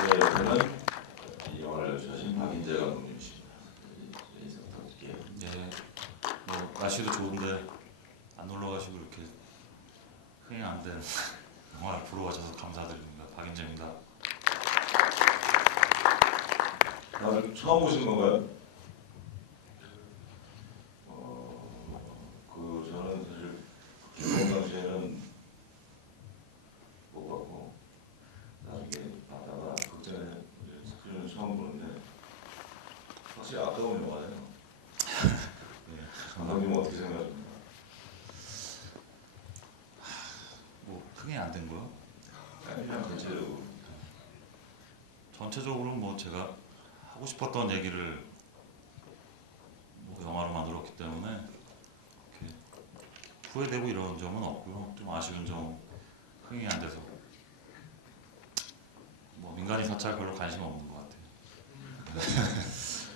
네, 저는 이 영화를 연출하신 박인재 감독님이십니다. 인사 부탁드릴게요. 네, 뭐 날씨도 좋은데 안 놀러 가시고 이렇게 흥행 안 된 영화를 보러 와줘서 감사드립니다. 박인재입니다. 다들 처음 보신 건가요? 저는 사실 개봉 당시에는 못 봤고 나중에 봤다가 극장에 스크린을 처음 보는데 확실히 아까운 영화네요. 네, 감독님은 어떻게 생각하십니까? 뭐 흥행 안 된 거요? 그냥 전체적으로. 전체적으로는 뭐 제가 하고 싶었던 얘기를 뭐 영화로 만들었기 때문에 이렇게 후회되고 이런 점은 없고요. 좀 아쉬운 점, 흥행이 안 돼서 뭐 민간인 사찰 별로 관심 없는 것 같아요.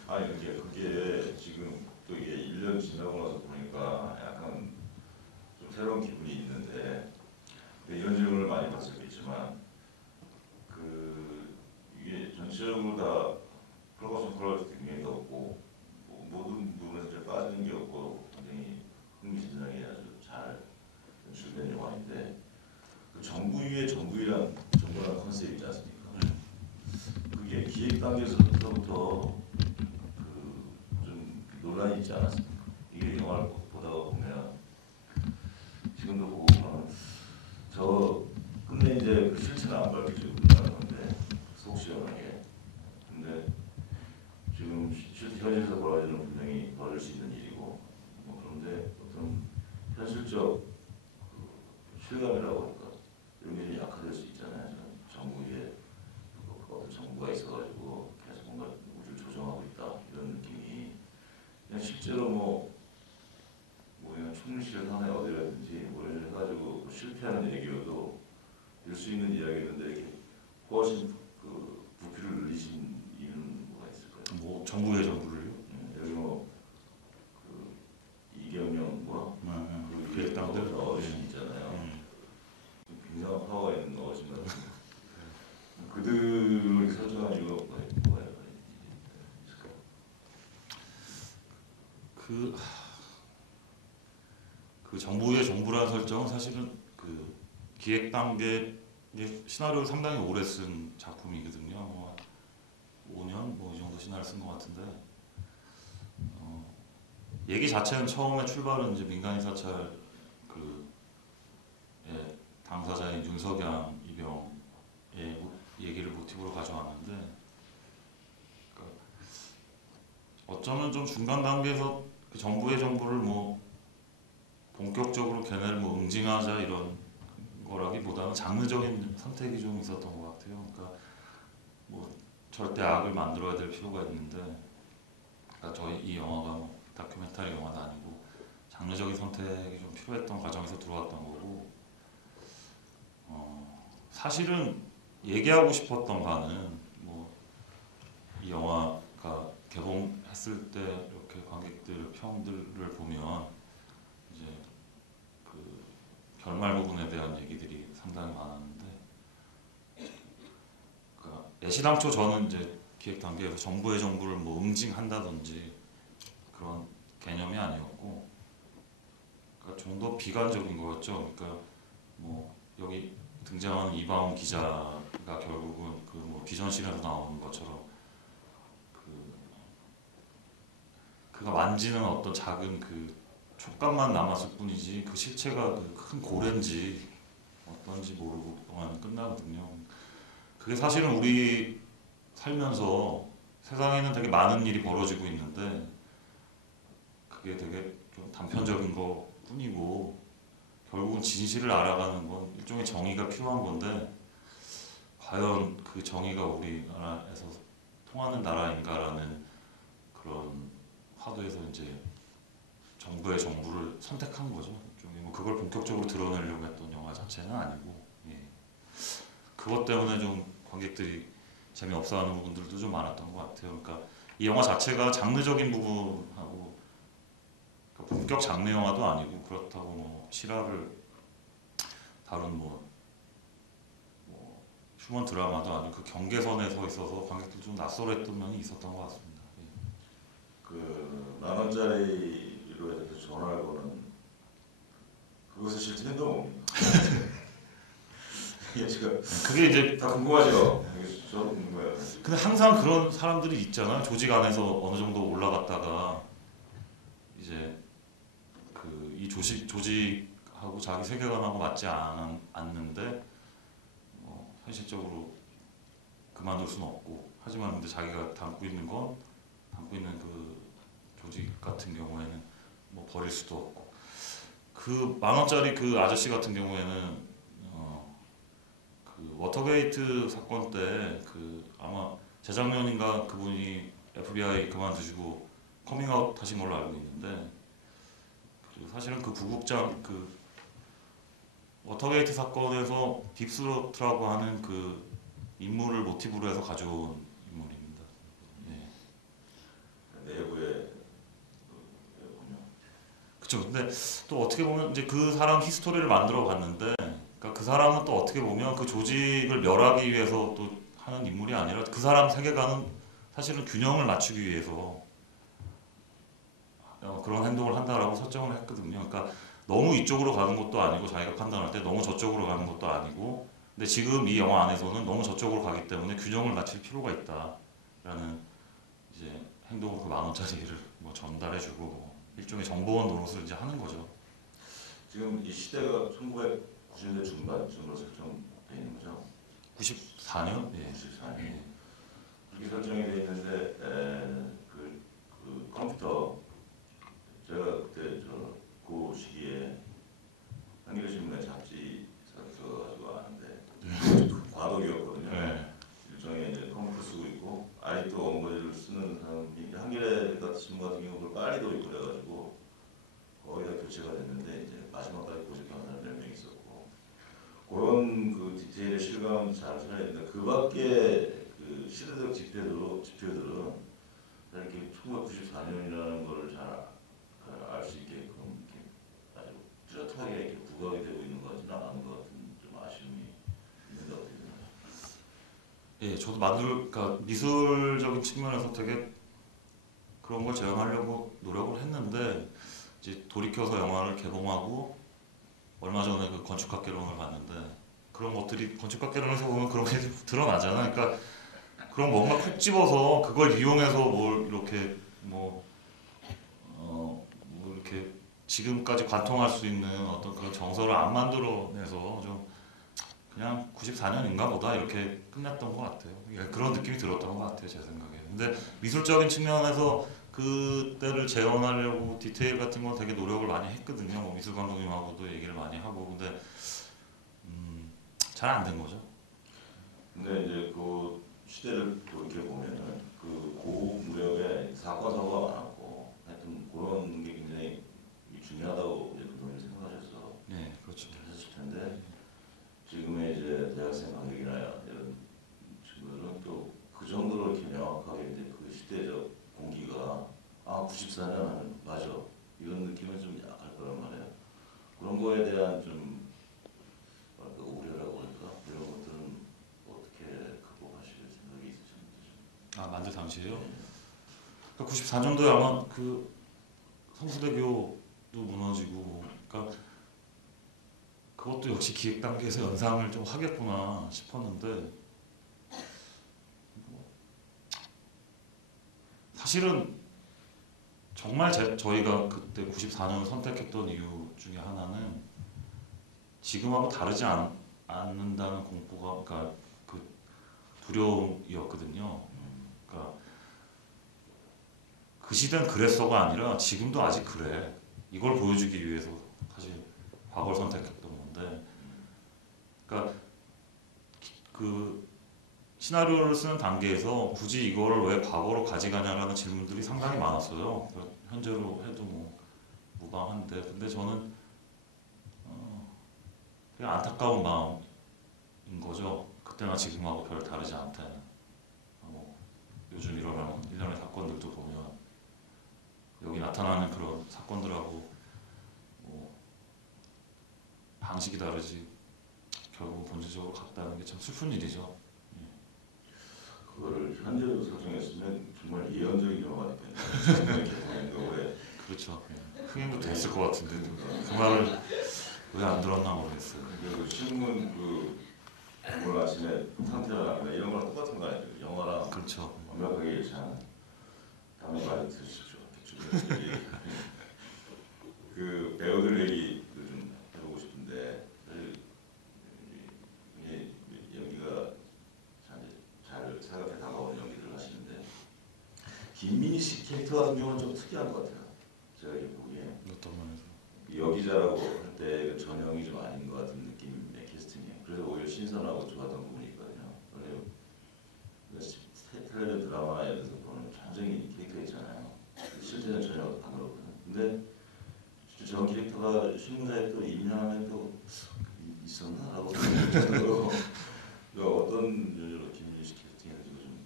아니 그게 지금 또 이게 1년 지나고 나서 보니까 약간 좀 새로운 기분이 있는데 이런 질문을 많이 받을 수 있지만 이게 전체적으로 다 플러스 굉장히 없고 모든 부분에서 좀 빠지는 게 없고 굉장히 흥미진진하게 아주 잘 연출된 영화인데 그 정부 위에 정부란 컨셉이지 않습니까? 그게 기획 단계에서부터 좀 논란이 있지 않았습니까? 이게 영화를 보다가 보면 지금도 보고 보면 저 끝내 이제 그 실체는 안 밝혀지고 끝나는 건데 속 시원하게. 근데 지금 실제 현실에서 벌어지는 분명히 벌일 수 있는 일이고 그런데 어떤 현실적 실감이라고 할까 이런 게 약화될 수 있잖아요. 정부에 어떤 정부가 있어가지고 계속 뭔가 우주를 조정하고 있다 이런 느낌이 그냥 실제로 그냥 총리실 산에 어디 가든지 뭐 이런 해가지고 실패하는 얘기여도 될 수 있는 이야기였는데 이렇게 훨씬 부피를 늘리신 이유는 뭐가 있을까요? 뭐 정부의 정부를요? 여기 이경영과 그 기획단들 어르신 있잖아요. 굉장한 파워가 있는 어르신 같은 그들을 이렇게 설정한 이유가 뭐가 있을까요? 그 정부의 정부라는 설정은 사실은 그 기획 단계 시나리오를 상당히 오래 쓴 작품이거든요. 뭐 5년 뭐 이 정도 시나리오 쓴 것 같은데 얘기 자체는 처음에 출발은 이제 민간인 사찰 당사자인 윤석양 이병의 얘기를 모티브로 가져왔는데 그러니까 어쩌면 좀 중간 단계에서 그 정부의 정부를 뭐 본격적으로 걔네를 뭐 응징하자 이런 거라기보다는 장르적인 선택이 좀 있었던 것 같아요. 그러니까 뭐 절대 악을 만들어야 될 필요가 있는데, 그러니까 저희 이 영화가 뭐 다큐멘터리 영화도 아니고 장르적인 선택이 좀 필요했던 과정에서 들어왔던 거고, 사실은 얘기하고 싶었던 바는 뭐 이 영화가 개봉했을 때 이렇게 관객들 평들을 보면 이제 그 결말 부분에 대한 얘기들이 상당히 많았는데, 그러니까 애시당초 저는 이제 기획 단계에서 정부의 정부를 뭐 응징한다든지 그런 개념이 아니었고, 그러니까 좀 더 비관적인 거였죠. 그러니까 뭐 여기 등장하는 이방훈 기자가 결국은 그 뭐 비전신에서 나오는 것처럼 그가 만지는 어떤 작은 그 촉감만 남았을 뿐이지 그 실체가 그 큰 고래인지 어떤지 모르고 그동안 끝나거든요. 그게 사실은 우리 살면서 세상에는 되게 많은 일이 벌어지고 있는데 그게 되게 좀 단편적인 것 뿐이고 결국은 진실을 알아가는 건 일종의 정의가 필요한 건데 과연 그 정의가 우리나라에서 통하는 나라인가라는 그런 화두에서 이제 정부의 정부를 선택한 거죠. 뭐 그걸 본격적으로 드러내려고 했던 영화 자체는 아니고, 예. 그것 때문에 좀 관객들이 재미없어하는 부분들도 좀 많았던 것 같아요. 그러니까 이 영화 자체가 장르적인 부분하고 그러니까 본격 장르 영화도 아니고 그렇다고 뭐 실화를 다룬 뭐 휴먼 드라마도 아니고 그 경계선에 서 있어서 관객들 좀 낯설었던 면이 있었던 것 같습니다. 예. 그 10,000원짜리로 해서 전화를 거는 그것의 실제 행동은 뭡니까? 이게 지금 그게 이제 다 궁금하죠? 이게 저도 궁금해요. 근데 항상 그런 사람들이 있잖아요. 조직 안에서 어느 정도 올라갔다가 이제 그 이 조직하고 자기 세계관하고 맞지 않는데 현실적으로 그만둘 수는 없고 하지만 근데 자기가 담고 있는 그 조직 같은 경우에는 뭐 버릴 수도 없고 그 10,000원짜리 그 아저씨 같은 경우에는 그 워터게이트 사건 때 그 아마 재작년인가 그분이 FBI 그만두시고 커밍아웃 하신 걸로 알고 있는데 그리고 사실은 그 부국장 그 워터게이트 사건에서 딥스로트라고 하는 그 인물을 모티브로 해서 가져온 인물입니다. 예. 내부에 보면 그렇죠. 근데 또 어떻게 보면 이제 그 사람 히스토리를 만들어 봤는데, 그러니까 그 사람은 또 어떻게 보면 그 조직을 멸하기 위해서 또 하는 인물이 아니라 그 사람 세계관은 사실은 균형을 맞추기 위해서 그런 행동을 한다라고 설정을 했거든요. 그러니까 너무 이쪽으로 가는 것도 아니고 자기가 판단할 때 너무 저쪽으로 가는 것도 아니고, 근데 지금 이 영화 안에서는 너무 저쪽으로 가기 때문에 균형을 맞출 필요가 있다라는 이제 행동을 그 10,000원짜리를 뭐 전달해주고 뭐 일종의 정보원 노릇을 이제 하는 거죠. 지금 이 시대가 1990년대 중반쯤으로 설정되어 있는 거죠. 94년? 예. 94년. 예. 그렇게 설정이 되어 있는데 그 컴퓨터 제가 그때 그 시기에 한겨레신문에 잡지 써가지고 아는데 과도기였거든요. 네. 일종의 이제 컴퓨터 쓰고 있고 아직도 원고지를 쓰는 사람이 한겨레 같은 신문 같은 경우 그걸 빨리 돌리고 그래가지고 거의 다 교체가 됐는데 이제 마지막까지 고집하는 사람 몇 명 있었고 그런 그 디테일의 실감은 잘 살아있는데 그 밖에 그 시대적 지표들은 이렇게 1994년이라는 거를 잘 알 수 있게끔 이렇게 아주 뚜렷하게 이렇게 부각이 되고 있는 것 같지는 않은 것 같은 좀 아쉬움이 있는데 어떻게 생각하세요? 예, 저도 그러니까 미술적인 측면에서 되게 그런 걸 재현하려고 노력을 했는데 이제 돌이켜서 영화를 개봉하고 얼마 전에 그 건축학개론을 봤는데 그런 것들이 건축학개론에서 보면 그런 게 드러나잖아요. 그러니까 그런 뭔가 콕 집어서 그걸 이용해서 뭘 이렇게 뭐 이렇게 지금까지 관통할 수 있는 어떤 그런 정서를 안 만들어내서 좀 그냥 94년인가 보다 이렇게 끝났던 것 같아요. 그런 느낌이 들었던 것 같아요, 제 생각에. 근데 미술적인 측면에서 그때를 재현하려고 디테일 같은 건 되게 노력을 많이 했거든요. 뭐 미술 감독님하고도 얘기를 많이 하고. 근데 잘 안 된 거죠. 근데 이제 그 시대를 돌이켜 보면은 그 고국 무렵에 사건 사고가 많았고 하여튼 그런 게 굉장히 중요하다고 이제 그동안 생각하셔서 네, 그렇죠. 하셨을 텐데 지금의 이제 대학생 관객이나 이런 친구들은 또 그 정도로 이렇게 명확하게 이제 그 시대적 공기가 94년 하는 맞아 이런 느낌은 좀 약할 거란 말이에요. 그런 거에 대한 좀 뭐랄까 우려라고 할까 이런 것들은 어떻게 극복하실 생각이 있으셨는지 아, 만들 당시에요? 좀. 그러니까 94년도에 아마 그 성수대교도 무너지고, 그러니까 그것도 역시 기획 단계에서 연상을 좀 하겠구나 싶었는데 사실은 정말 저희가 그때 94년을 선택했던 이유 중에 하나는 지금하고 다르지 않는다는 공포가, 그러니까 그 두려움이었거든요. 그러니까 그 시대는 그랬어가 아니라 지금도 아직 그래. 이걸 보여주기 위해서 사실 과거를 선택했던 건데, 그러니까 그 시나리오를 쓰는 단계에서 굳이 이거를 왜 과거로 가져가냐라는 질문들이 상당히 많았어요. 현재로 해도 뭐 무방한데, 근데 저는 그냥 안타까운 마음인 거죠. 그때나 지금하고 별 다르지 않다는. 뭐 요즘 일어나는 사건들도 보면 여기 나타나는 그런 사건들하고 뭐 방식이 다르지 결국 본질적으로 같다는 게 참 슬픈 일이죠. 그거를 현재로 설정했으면 정말 예언적인 영화가 됐겠네요. 이렇게 보는 거에 그렇죠. 흥행도 됐을 것 같은데 그 말을 왜 안 들었나 모르겠어요. 그 신문 오늘 아침에 상태가 나니까 이런 거랑 똑같은 거 아니에요? 영화랑 그렇죠. 완벽하게 예찬. 다음에 많이 들으십시오. 그 배우들 얘기를 좀 해보고 싶은데 연기가 잘 생각해 다가오는 연기를 하시는데 김민희 씨 캐릭터 같은 경우는 좀 특이한 것 같아요. 제가 이렇게 보기에 어떤 면에서 여기자라고 할 때 전형이 좀 아닌 것 같은 느낌의 캐스팅이에요. 그래서 오히려 신선하고 좋았던 부분이 있거든요. 왜냐면 텔레비전 드라마나 이런 데서 보는 전형적인 캐릭터 있잖아요. 실제는 전혀 안 그렇거든요. 근데 진짜 저런 캐릭터가 실무자에 또 임명하면 또 있었나라고 생각해서 어떤 요소로 김민희 씨 캐스팅했는지 좀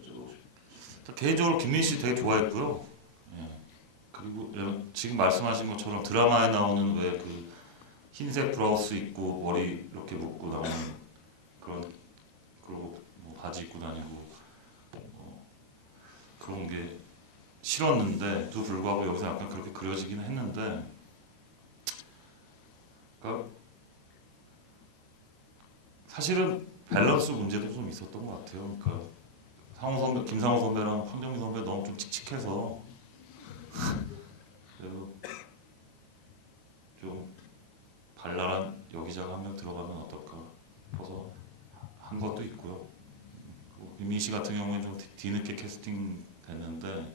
여쭤보고 싶어요. 개인적으로 김민희 씨 되게 좋아했고요. 예. 그리고 지금 말씀하신 것처럼 드라마에 나오는 왜 그 흰색 브라우스 입고 머리 이렇게 묶고 나오는 그런 그리고 뭐 바지 입고 다니고 그런 게 싫었는데도 불구하고 여기서 약간 그렇게 그려지긴 했는데, 그러니까 사실은 밸런스 문제도 좀 있었던 것 같아요. 그러니까 김상호 선배랑 황정민 선배 너무 좀 칙칙해서 그래도 좀 발랄한 여기자가 한 명 들어가면 어떨까 싶어서 한 것도 있고요. 민미 씨 같은 경우에는 좀 뒤늦게 캐스팅 됐는데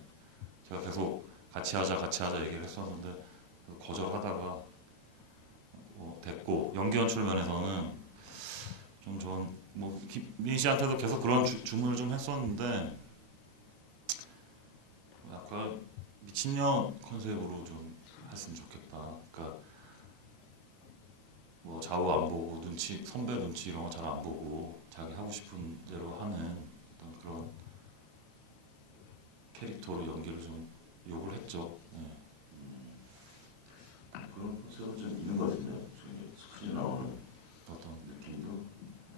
제가 계속 같이 하자 얘기를 했었는데 거절하다가 됐고, 연기 연출 면에서는 좀 저는 뭐 민희 씨한테도 계속 그런 주문을 좀 했었는데 약간 미친년 컨셉으로 좀 했으면 좋겠다. 그러니까 뭐 좌우 안 보고 선배 눈치 이런 거 잘 안 보고 자기 하고 싶은 대로 하는 어떤 그런 캐릭터로 연기를 좀 요구를 했죠. 네. 그런 컨셉은 좀 있는 것 같은데요. 스크린 나오는 어떤 느낌도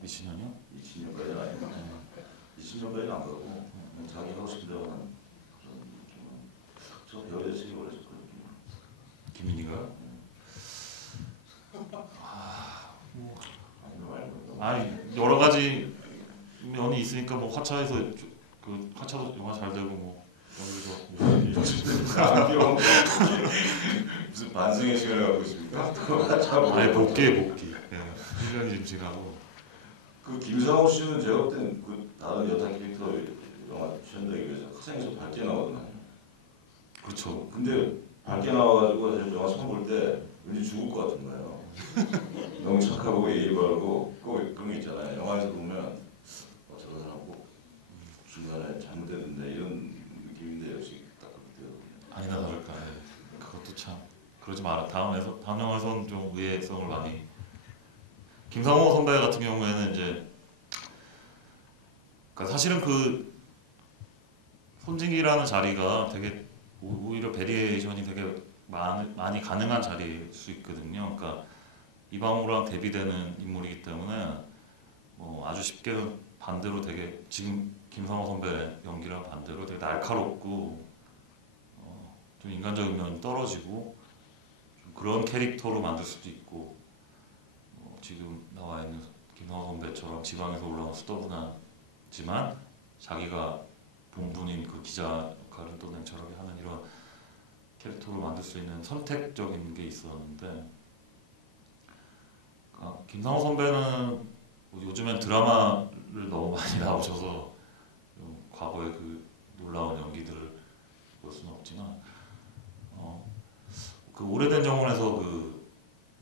미친년이요? 미친년까지는 아니고 미친년까지는 안 가고 그냥 자기 하고 싶은 대로 하는 그런 느낌은 저 배우의 책이 원래 좀 그런 느낌. 김민희가? 아니면 말고 아니 여러 가지 면이 있으니까 뭐 화차에서 그 화차도 영화 잘 되고 뭐 여기서 무슨 반성의 시간을 갖고 있습니까? 참 아예 복귀. 1년이 좀 지나고. 그 김상호 씨는 제가 볼 때는 그 다른 여타 캐릭터 영화 출연하기 위해서 학생에서 밝게 나오거든요. 그렇죠. 근데 밝게 나와가지고 사실 영화 처음 볼 때 왠지 죽을 것 같은 거예요. 너무 착하고 예의 바르고 꼭 그런 게 있잖아요. 영화에서 보면 저런 사람 꼭 중간에 잘못됐는데 이런 느낌인데 역시 딱 그렇게 되거든요. 아니나 다를까. 그것도 참 그러지 마라. 다음 영화에서는 좀 의외성을 많이. 김상호 선배 같은 경우에는 이제 그러니까 사실은 그 손진기라는 자리가 되게 오히려 베리에이션이 되게 많이 가능한 자리일 수 있거든요. 그러니까 이방호랑 대비되는 인물이기 때문에 뭐 아주 쉽게 반대로 되게 지금 김상호 선배 연기랑 반대로 되게 날카롭고 좀 인간적인 면이 떨어지고 좀 그런 캐릭터로 만들 수도 있고, 지금 나와 있는 김상호 선배처럼 지방에서 올라온 수더분하지만 자기가 본분인 그 기자 역할을 또 냉철하게 하는 이런 캐릭터로 만들 수 있는 선택적인 게 있었는데, 김상호 선배는 요즘엔 드라마를 너무 많이 나오셔서 과거의 그 놀라운 연기들을 볼 수는 없지만 그 오래된 정원에서 그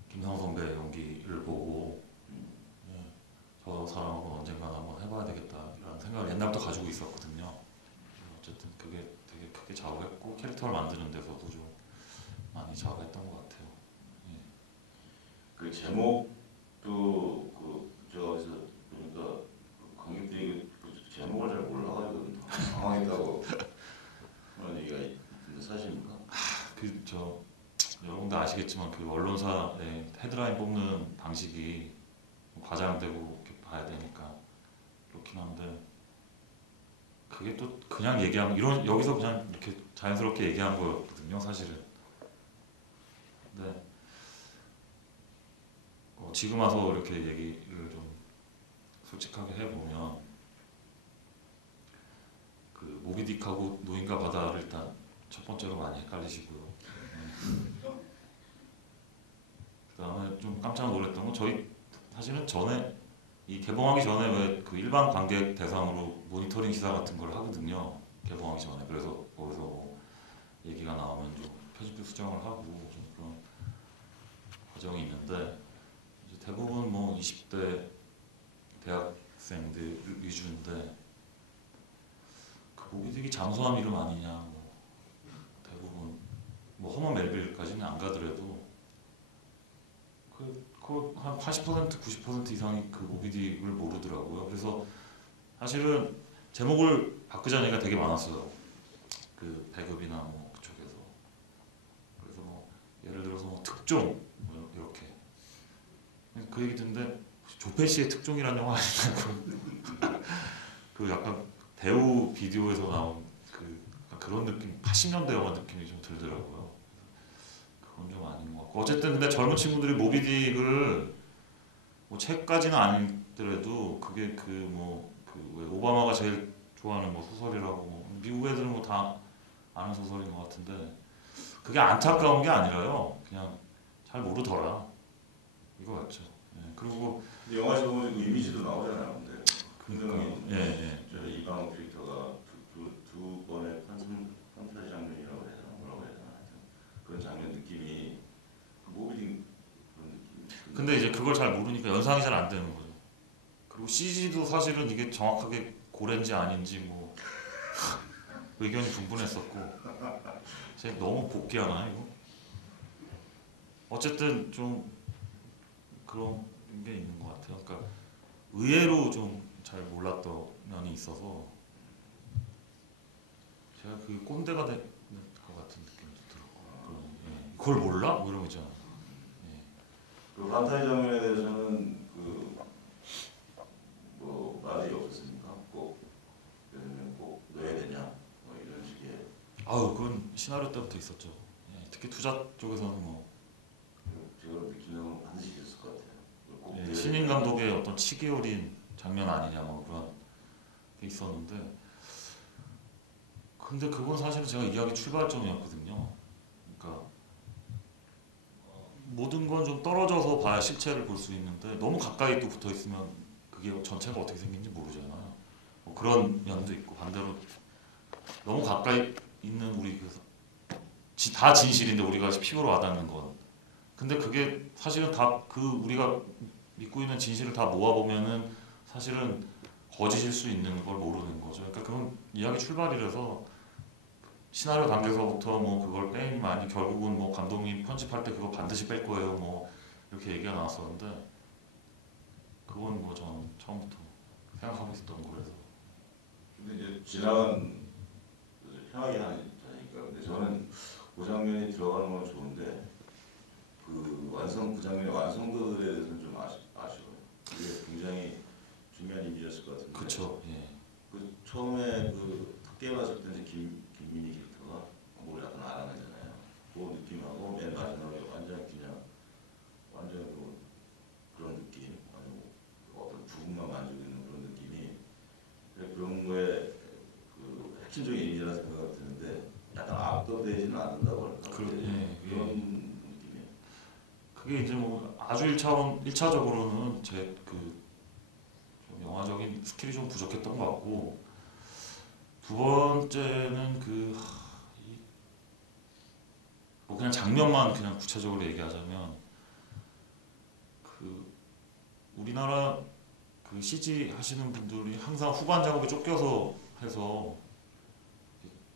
김상호 선배 연기를 보고 저 사람하고 언젠가 한번 해봐야 되겠다라는 생각을 옛날부터 가지고 있었거든요. 어쨌든 그게 되게 크게 작업했고 캐릭터를 만드는 데서도 좀 많이 작업했던 것 같아요. 그 제목도 제가 어디서 보니까 관객들이 그 제목을 잘 몰라가지고 당황했다고 그런 얘기가 있는데 사실입니까? 여러분도 아시겠지만 그 언론사의 헤드라인 뽑는 방식이 과장되고 이렇게 봐야 되니까 그렇긴 한데 그게 또 그냥 얘기하면 이런 여기서 그냥 이렇게 자연스럽게 얘기한 거였거든요 사실은. 근데 지금 와서 이렇게 얘기를 좀 솔직하게 해보면 그 모비딕하고 노인과 바다를 일단 첫 번째로 많이 헷갈리시고요. 그 다음에 좀 깜짝 놀랐던 건 저희 사실은 전에 이 개봉하기 전에 왜 그 일반 관객 대상으로 모니터링 시사 같은 걸 하거든요. 개봉하기 전에. 그래서 거기서 뭐 얘기가 나오면 좀 편집도 수정을 하고 좀 그런 과정이 있는데 이제 대부분 뭐 20대 대학생들 위주인데 그 모비딕이 장수함 이름 아니냐 뭐 대부분 뭐 허먼 멜빌까지는 안 가더라도 한 80% 90% 이상이 그 모비딕을 모르더라고요. 그래서 사실은 제목을 바꾸자는 얘기가 되게 많았어요. 그 배급이나 뭐 그쪽에서. 그래서 뭐 예를 들어서 뭐 특종 뭐 이렇게 그 얘기 듣는데 조페시의 특종이라는 영화 아니냐고. 그 약간 대우 비디오에서 나온 그 그런 느낌, 80년대 영화 느낌이 좀 들더라고요. 그건 좀 아닌 것 같고 어쨌든 근데 젊은 친구들이 모비딕을 뭐 책까지는 아니더라도 그게 그 뭐 그 왜 오바마가 제일 좋아하는 뭐 소설이라고 뭐 미국 애들은 뭐 다 아는 소설인 것 같은데 그게 안타까운 게 아니라요 그냥 잘 모르더라 이거 같죠. 예, 그리고 근데 영화에서 보면 그 이미지도 나오잖아요. 근데 그러니까 예예 저 이방호 캐릭터가 두 번의 판타지 장면이라고 해야 되나 뭐라고 해야 되나 하여튼 그런 장면 느낌이 그 모비딕 그런 느낌. 근데 이제 그걸 잘 모르니까 연상이 잘 안 되는 거죠. 그리고 CG도 사실은 이게 정확하게 고래인지 아닌지 뭐 의견이 분분했었고 제가 너무 복귀하나 이거? 어쨌든 좀 그런 게 있는 것 같아요. 그러니까 의외로 좀 잘 몰랐던 면이 있어서 제가 그 꼰대가 된 것 같은 느낌도 들었고 예. 그걸 몰라? 뭐 이런 거 있잖아. 예. 그 판타지 장면에 대해서는 그 뭐 말이 없었습니까? 꼭 예를 들면 꼭 넣어야 되냐 뭐 이런 식의. 아우 그건 시나리오 때부터 있었죠. 예. 특히 투자 쪽에서는 뭐 제가 느끼는 건 반드시 있을 것 같아요. 꼭 예. 넣어야 신인 되냐. 감독의 어떤 치기 어린 장면 아니냐 뭐 그런 게 있었는데 근데 그건 사실은 제가 이야기 출발점이었거든요. 그러니까 모든 건 좀 떨어져서 봐야 실체를 볼 수 있는데 너무 가까이 또 붙어 있으면 그게 전체가 어떻게 생긴지 모르잖아요. 뭐 그런 면도 있고 반대로 너무 가까이 있는 우리 다 진실인데 우리가 피부로 와닿는 건. 근데 그게 사실은 다 그 우리가 믿고 있는 진실을 다 모아 보면은 사실은 거짓일 수 있는 걸 모르는 거죠. 그러니까 그건 이야기 출발이라서 시나리오 단계에서부터 뭐 그걸 빼니 많이 결국은 뭐 감독님 편집할 때 그거 반드시 뺄 거예요. 뭐 이렇게 얘기가 나왔었는데 그건 뭐 저는 처음부터 생각하고 있었던 거라서. 근데 이제 지나간 편하게 하니까 근데 저는 그 장면이 들어가는 건 좋은데 그 장면의 완성도들에 대해서는 좀 아쉬워요. 이게 굉장히 중요한 이미지였을 것 같은데. 그쵸. 예. 그 처음에 그 깨어났을 때 이제 김민희 캐릭터가 뭘 약간 알아내잖아요. 그 느낌하고 맨 마지막에 완전 그런 느낌, 아주 어떤 부분만 만지고 있는 그런 느낌이 그런 거에 그 핵심적인 이미지라 생각이 드는데 약간 압도되지는 않는다고 할까? 그런 느낌이에요. 그게 이제 뭐 아주 1차적으로는 제 그 영화적인 스킬이 좀 부족했던 것 같고 두 번째는 뭐 그냥 장면만 그냥 구체적으로 얘기하자면 그 우리나라 그 CG 하시는 분들이 항상 후반 작업에 쫓겨서 해서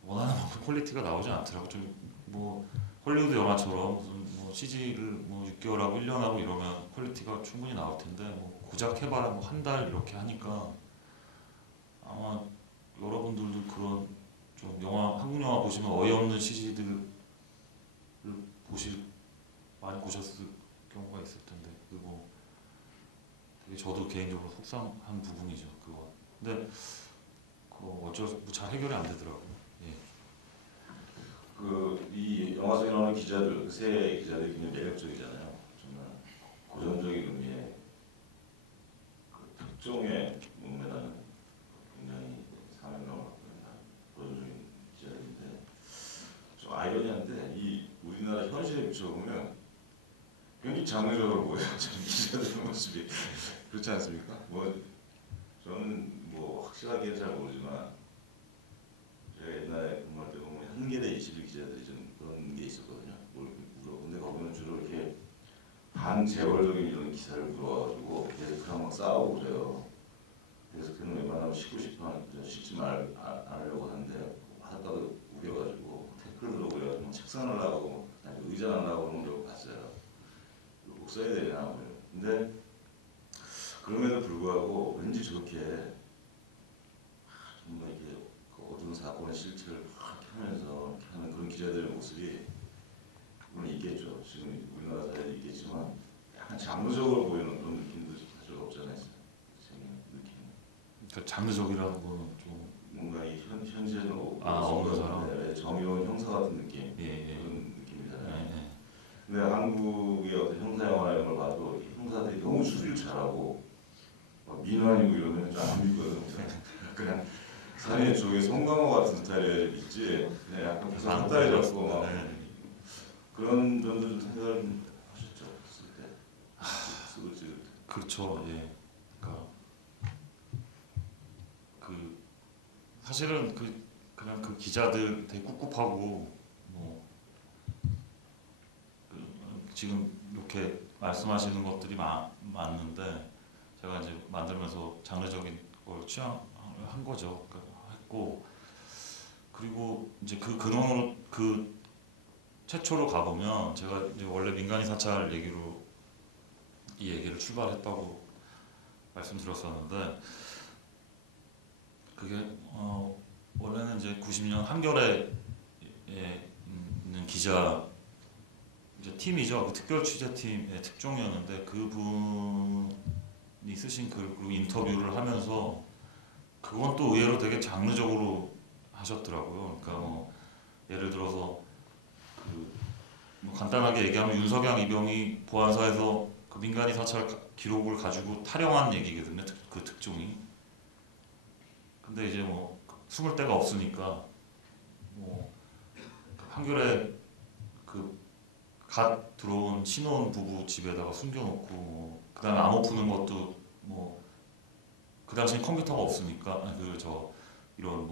원하는 만큼 퀄리티가 나오지 않더라고. 좀뭐 헐리우드 영화처럼 무슨 뭐 CG를 뭐 6개월하고 1년하고 이러면 퀄리티가 충분히 나올 텐데 뭐 고작 해봐야 뭐 한 달 이렇게 하니까 아마 여러분들도 그런 좀 한국 영화 보시면 어이없는 CG들을 많이 보셨을 경우가 있을 텐데 그거 되게 저도 개인적으로 속상한 부분이죠. 그거. 근데 그거 어쩔 잘 해결이 안 되더라고요. 예. 이 영화 속에 나오는 기자들, 그 세 기자들이 굉장히 매력적이잖아요. 정말 고전적인 의미의 그 특종의 문매라는 굉장히 사명감을 갖고 있는 고전적인 기자들인데 좀 아이러니한데 이 우리나라 현실에 비춰보면 굉장히 장르적으로 보여요. 저는 기자들 모습이 그렇지 않습니까? 저는 확실하게 잘 모르지만 제가 옛날에 근무할 때 보면 한겨레 21 기자들이 좀 그런 게 있었거든요. 근데 거기는 주로 이렇게 반재벌적인 이런 기사를 불러가지고 계속 그냥 막 싸우고 그래요. 그래서 그는 웬만하면 씻지 않으려고 하는데 하다가도 우겨가지고 태클을 들어오고 책상을 나가고 의자 나가고 그런 걸 봤어요. 꼭 써야 되나. 근데 그럼에도 불구하고 왠지 저렇게 정말 이게 그 어두운 사건의 실체를 막 하면서 이렇게 하는 그런 기자들의 모습이 물론 있겠죠. 지금 우리나라 사회에 있겠지만 약간 장르적으로 보이는 그런 느낌도 사실 없지 않아 있어요. 제 느낌. 그 장르적이라는 거는 좀 뭔가 이 현실은 없는 사람. 정의로운 형사 같은 느낌. 예. 그런 느낌이잖아요. 예. 근데 한국의 어떤 형사 영화 이런 걸 봐도 이 형사들이 너무 수리를 잘하고 민원이고 이러면 좀 안 믿거든요. 그냥 사회 쪽에 송강호 같은 스타일이 있지. 그냥 약간 계속 헛다리 잡고 막 그런 점도 좀 생각을 하셨죠. 쓸 때. 쓰고 찍을 때. 그렇죠. 예. 그러니까 사실은 그냥 그 기자들 되게 꿉꿉하고 지금 이렇게 말씀하시는 것들이 맞는데 제가 이제 만들면서 장르적인 걸 취향한 거죠. 했고 그리고 이제 그 근원으로 최초로 가보면 제가 이제 원래 민간인 사찰 얘기로 이 얘기를 출발했다고 말씀드렸었는데 그게 원래는 이제 90년 한겨레에 있는 기자 이제 팀이죠. 그 특별 취재팀의 특종이었는데 그분이 쓰신 글 그리고 인터뷰를 하면서 그건 또 의외로 되게 장르적으로 하셨더라고요. 그러니까 예를 들어서 간단하게 얘기하면 윤석양 이병이 보안사에서 그 민간인 사찰 기록을 가지고 타령한 얘기거든요. 그 특종이. 근데 이제 숨을 데가 없으니까 한겨레 갓 들어온 신혼 부부 집에다가 숨겨놓고 그다음에 암호 푸는 것도 그 당시엔 컴퓨터가 없으니까 이런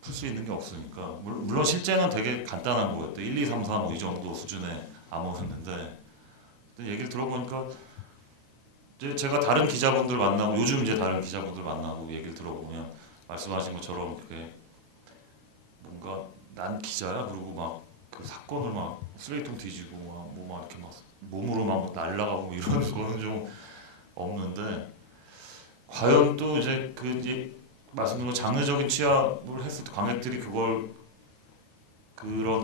풀 수 있는 게 없으니까 물론 실제는 되게 간단한 거였대. 1, 2, 3, 4 이 정도 수준의 암호였는데 얘기를 들어보니까 이제 제가 다른 기자분들 만나고 요즘 이제 다른 기자분들 만나고 얘기를 들어보면 말씀하신 것처럼 그게 뭔가 난 기자야 그리고 막 그 사건을 막 쓰레기통 뒤지고 막 이렇게 막 몸으로 막 날아가고 이런 거는 좀 없는데 과연 또 이제 말씀드린 장르적인 취합을 했을 때 관객들이 그런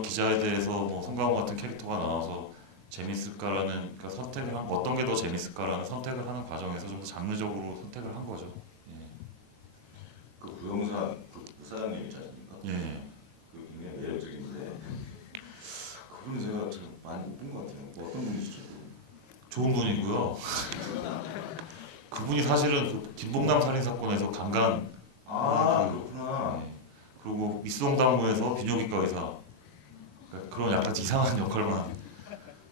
기자에 대해서 송강호 같은 캐릭터가 나와서 재밌을까라는 선택을 어떤 게 더 재밌을까라는 선택을 하는 과정에서 좀 더 장르적으로 선택을 한 거죠. 예. 그 부동산 사장님 있지 않습니까? 예. 그 굉장히 매력적인데 그분 제가 좀 많이 못 본 것 같아요. 어떤 분이시죠? 좋은 분이고요. 그분이 사실은 김봉남 살인 사건에서 강간 그렇구나. 예. 그리고 미수동당무에서 비뇨기과 의사 그런 약간 이상한 역할만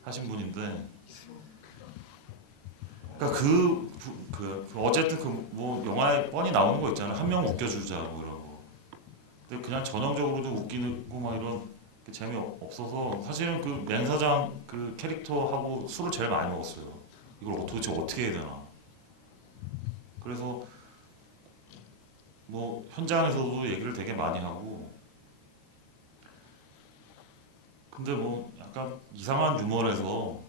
하신 분인데 그러니까 어쨌든 영화에 뻔히 나오는 거 있잖아요. 한 명 웃겨주자 이런 거. 근데 그냥 전형적으로도 웃기고 막 이런 게 재미없어서 사실은 맨 사장 그 캐릭터하고 술을 제일 많이 먹었어요. 이걸 도대체 어떻게 해야 되나. 그래서 현장에서도 얘기를 되게 많이 하고 근데 약간 이상한 유머라서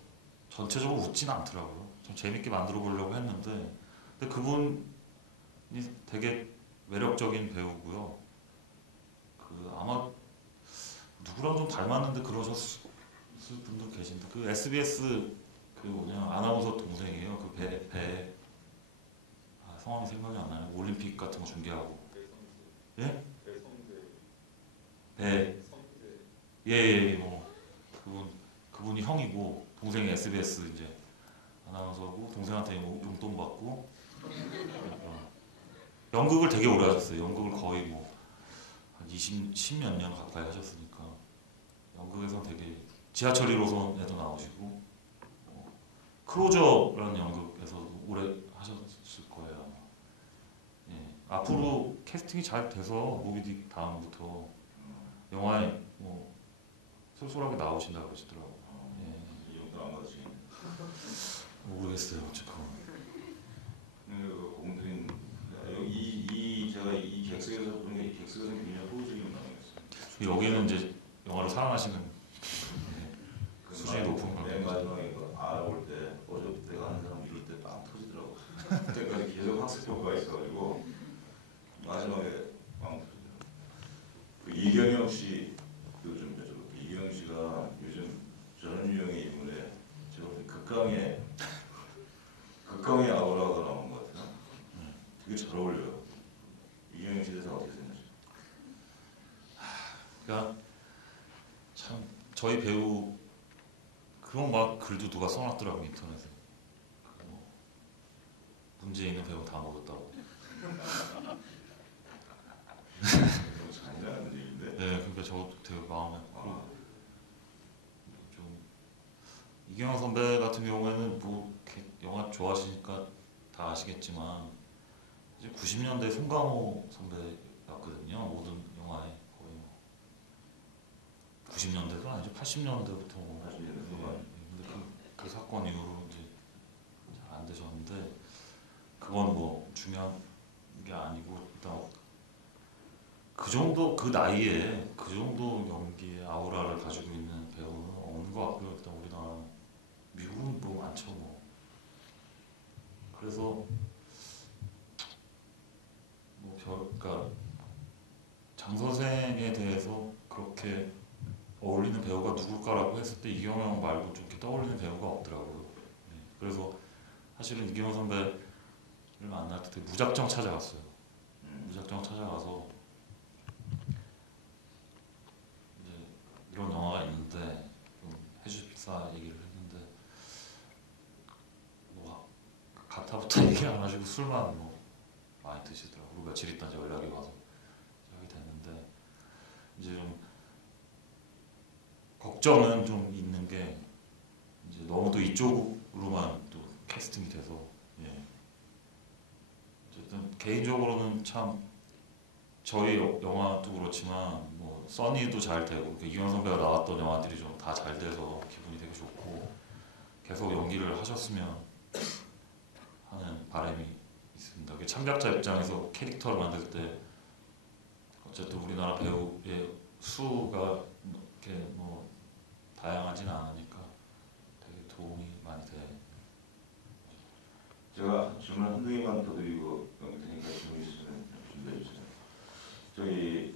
전체적으로 웃진 않더라고요. 좀 재밌게 만들어 보려고 했는데 근데 그분이 되게 매력적인 배우고요. 아마 누구랑 좀 닮았는데 그러셨을 분도 계신데 SBS 아나운서 동생이에요. 성함이 생각이 안 나요. 올림픽 같은 거 준비하고. 예? 배. 예, 뭐 그분이 형이고 동생이 SBS 이제 아나운서고 동생한테 용돈 받고 연극을 되게 오래 하셨어요. 연극을 거의 뭐 한 10몇 년 가까이 하셨으니까 연극에서 되게 지하철 1호선에도 나오시고 크로저라는 연극에서 오래 하셨을 거예요. 예. 앞으로 캐스팅이 잘 돼서 모비딕 다음부터 영화에 뭐 솔솔하게 나오신다 그러시더라고요. 예. 이 정도 안 받으시겠네. 모르겠어요. 어쨌건. 그 공들인 이 제가 이 객석에서 보는 게 객석에서 굉장히 호의적인 마음이었어요. 여기는 이제 영화를 사랑하시는 그 수준이 높은 맨 거죠. 마지막에 그 알아볼 때 어제 내가 하는 사람 이럴 때 빵 터지더라고. 그때까지 계속 학습 효과가 있어가지고 마지막에 빵 터지더라고. 그 이경영 씨 요즘 이경영 씨가 요즘 저런 유형의 인물에 제가 볼 때 극강의 아우라가 나온 것 같아요. 되게 잘 어울려요. 이경영 씨에 대해서 어떻게 생각하세요? 그러니까 참 저희 배우 그런 막 글도 누가 써놨더라고 인터넷에. 뭐 문제 있는 배우 다 먹었다고. 너무 잔인한 얘기인데. 네, 그러니까 저도 되게 마음에 좀 이경영 선배 같은 경우에는 뭐 이렇게 영화 좋아하시니까 다 아시겠지만 이제 90년대 송강호 선배였거든요. 모든 영화에 거의 뭐 90년대도 아니죠. 80년대부터 뭐 80년대 예, 후반. 근데 그 사건 이후로 이제 잘 안 되셨는데 그건 뭐 중요한 게 아니고 일단 그 정도 그 나이에 그 정도 연기의 아우라를 가지고 있는 배우는 없는 것 같고요. 일단 우리나라 미국은 뭐 많죠 뭐. 그래서 그러니까 장 선생에 대해서 그렇게 어울리는 배우가 누굴까라고 했을 때 이경영 말고 좀 이렇게 떠올리는 배우가 없더라고요. 네. 그래서 사실은 이경영 선배를 만날 때 되게 무작정 찾아갔어요. 무작정 찾아가서 이제 이런 영화가 있는데 좀 해주십사 얘기를 했는데 뭐 가타부터 얘기 안 하시고 술만 뭐 많이 드시더라고요. 그리고 며칠 있다 이제 연락이 와서 시작이 됐는데 이제 좀 걱정은 좀 있는 게 이제 너무 또 이쪽으로만 또 캐스팅이 돼서 예. 어쨌든 개인적으로는 참 저희 영화도 그렇지만 뭐 써니도 잘 되고 이경영 선배가 나왔던 영화들이 좀 다 잘 돼서 기분이 되게 좋고 계속 연기를 하셨으면 하는 바람이 있습니다. 창작자 입장에서 캐릭터를 만들 때 어쨌든 우리나라 배우의 수가 이렇게 뭐 다양하진 않으니까 되게 도움이 많이 돼요. 제가 질문 한두 개만 더 드리고 여기 테니까 질문 있으면 준비해 주세요. 저희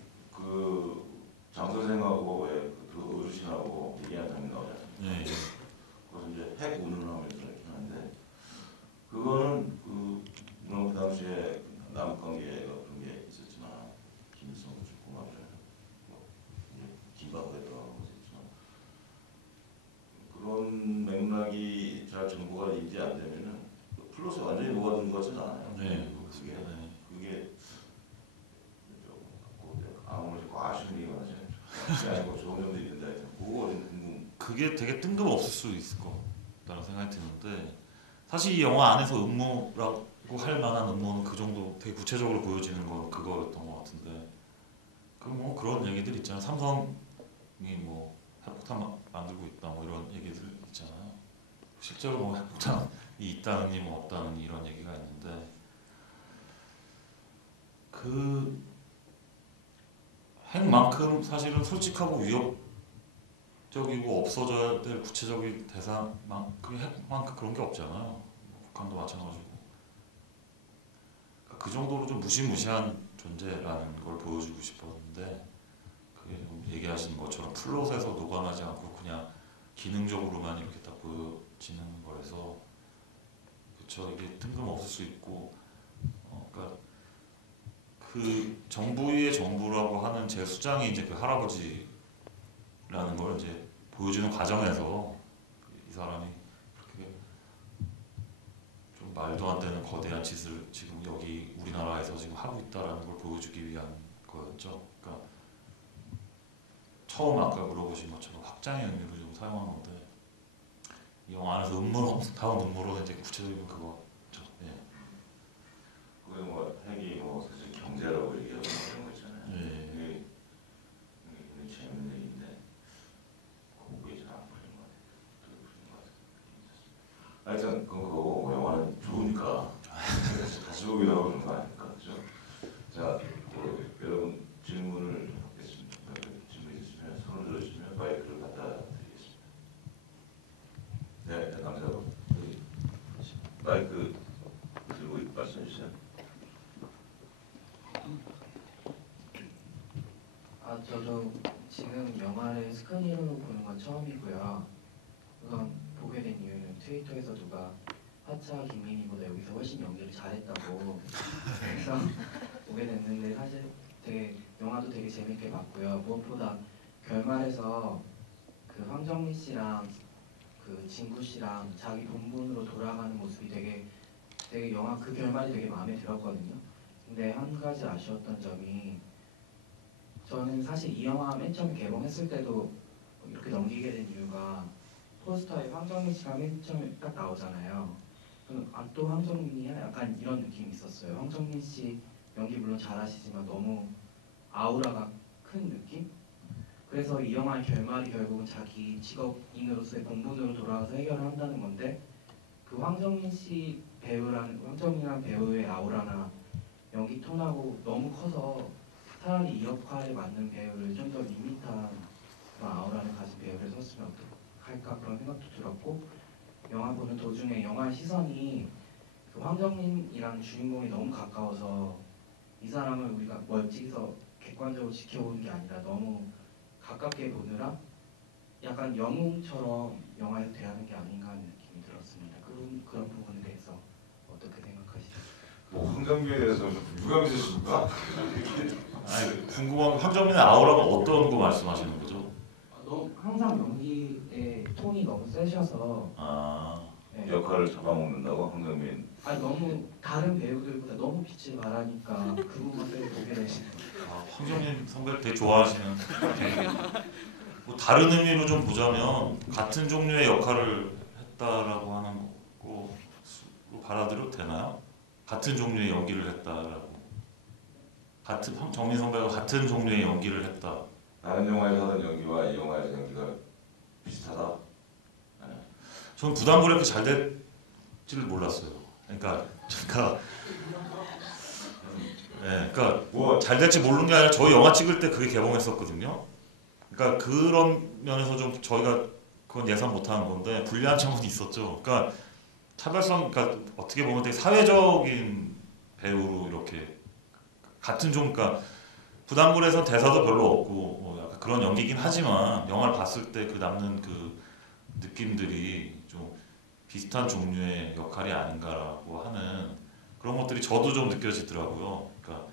장 선생하고 그 어르신하고 얘기하는 장면 나오지 않습니까? 네. 그래서 이제 핵 운운하면서 이렇게 하는데 그거는 물론 그 당시에 남북 관계가 그런 게 있었지만 김일성도 죽고 막 김밥에도 있었지만 그런 맥락이 잘 정보가 인지 안 되면은 플러스 완전히 녹아든 것 같지는 않아요. 네. 그게 아무리 아쉬운 얘기만 하죠. 그게 아니고 좋은 점도 있는데 하여튼 그거 좀 궁금. 그게 되게 뜬금없을 수 있을 것 같다는 생각이 드는데 사실 이 영화 안에서 음모라고 할 만한 음모는 그 정도 되게 구체적으로 보여지는 건 그거였던 것 같은데 그 뭐 그런 얘기들 있잖아요. 삼성이 뭐 핵폭탄 만들고 있다 뭐 이런 얘기들 있잖아요. 실제로 뭐 핵폭탄이 있다느니 뭐 없다느니 이런 얘기가 있는데 그 핵만큼 사실은 솔직하고 위협적이고 없어져야 될 구체적인 대상만 그 핵만큼 그런 게 없잖아요. 북한도 마찬가지고 그 정도로 좀 무시무시한 존재라는 걸 보여주고 싶었는데 그게 좀 얘기하시는 것처럼 플롯에서 녹아나지 않고 그냥 기능적으로만 이렇게 딱 보여지는 거라서 그쵸 이게 뜬금없을 수 있고 그 정부의 정부라고 하는 제 수장이 이제 그 할아버지라는 걸 이제 보여주는 과정에서 이 사람이 그렇게 좀 말도 안 되는 거대한 짓을 지금 여기 우리나라에서 지금 하고 있다라는 걸 보여주기 위한 거였죠. 그러니까 처음 아까 물어보신 것처럼 확장의 의미로 좀 사용한 건데 이 영화 안에서 다음 음모로 이제 구체적인 그거죠. 예. 그게 뭐 핵이 뭐 사실 경제라고 얘기하고 그런 거 있잖아요. 예. 이게 굉장히 재밌는 얘기인데 그게 잘 안 풀린 것 같아요. 또 풀린 것 같아요. 하여튼 그거 뭐 영화는 좋으니까 다시 보기로 하고 그런 거 아닙니까? 그죠? 자, 여러분 질문을 좀 받겠습니다. 질문 있으시면 손을 들어주시면 마이크를 갖다 드리겠습니다. 네, 감사합니다. 여기 마이크 들고 말씀해 주세요. 저도 지금 영화를 스크린으로 보는 건 처음이고요. 우선 보게 된 이유는 트위터에서 누가 하차 김민희보다 여기서 훨씬 연기를 잘했다고 그래서 보게 됐는데 사실 되게 영화도 되게 재밌게 봤고요. 무엇보다 결말에서 그 황정민 씨랑 그 진구 씨랑 자기 본분으로 돌아가는 모습이 되게 영화 그 결말이 되게 마음에 들었거든요. 근데 한 가지 아쉬웠던 점이 저는 사실 이 영화 맨 처음 개봉했을 때도 이렇게 넘기게 된 이유가 포스터에 황정민 씨가 맨 처음에 딱 나오잖아요. 저는 또 황정민이야? 약간 이런 느낌이 있었어요. 황정민 씨 연기 물론 잘하시지만 너무 아우라가 큰 느낌? 그래서 이 영화의 결말이 결국은 자기 직업인으로서의 본분으로 돌아가서 해결을 한다는 건데 그 황정민이라는 배우의 아우라나 연기 톤하고 너무 커서 차라리 이 역할에 맞는 배우를 좀 더 밋밋한 그런 아우라를 가진 배우를 썼으면 어떡할까 그런 생각도 들었고 영화 보는 도중에 영화의 시선이 그 황정민이라는 주인공이 너무 가까워서 이 사람을 우리가 멀찍이서 객관적으로 지켜보는 게 아니라 너무 가깝게 보느라 약간 영웅처럼 영화에서 대하는 게 아닌가 하는 느낌이 들었습니다. 그런 부분에 대해서 어떻게 생각하시죠? 뭐 황정민에 대해서 좀 누가 믿으십니까? 아니 궁금한 게 황정민의 아우라가 어떤 거 말씀하시는 거죠? 너무 항상 연기의 톤이 너무 세셔서 아, 네. 역할을 잡아먹는다고 황정민. 아니 너무 다른 배우들보다 너무 빛을 발하니까 그분만 빼고 보게 되시는 황정민 선배를 되게 좋아하시는. 뭐 다른 의미로 좀 보자면 같은 종류의 역할을 했다라고 하는 거로 받아들여도 되나요? 같은 종류의 연기를 했다라고. 정민 선배가 같은 종류의 연기를 했다. 다른 영화에서 하던 연기와 이 영화에서 연기가 비슷하다. 저는 부담 그렇게 잘 될지를 몰랐어요. 그러니까 뭐 잘 될지 모르는 게 아니라 저희 영화 찍을 때 그게 개봉했었거든요. 그러니까 그런 면에서 좀 저희가 그건 예상 못하는 건데 불리한 점은 있었죠. 그러니까 차별성, 그러니까 어떻게 보면 되게 사회적인 배우로 이렇게 같은 종, 그러니까 부담굴에서 대사도 별로 없고 뭐 약간 그런 연기긴 하지만 영화를 봤을 때 그 남는 그 느낌들이 좀 비슷한 종류의 역할이 아닌가라고 하는 그런 것들이 저도 좀 느껴지더라고요. 그러니까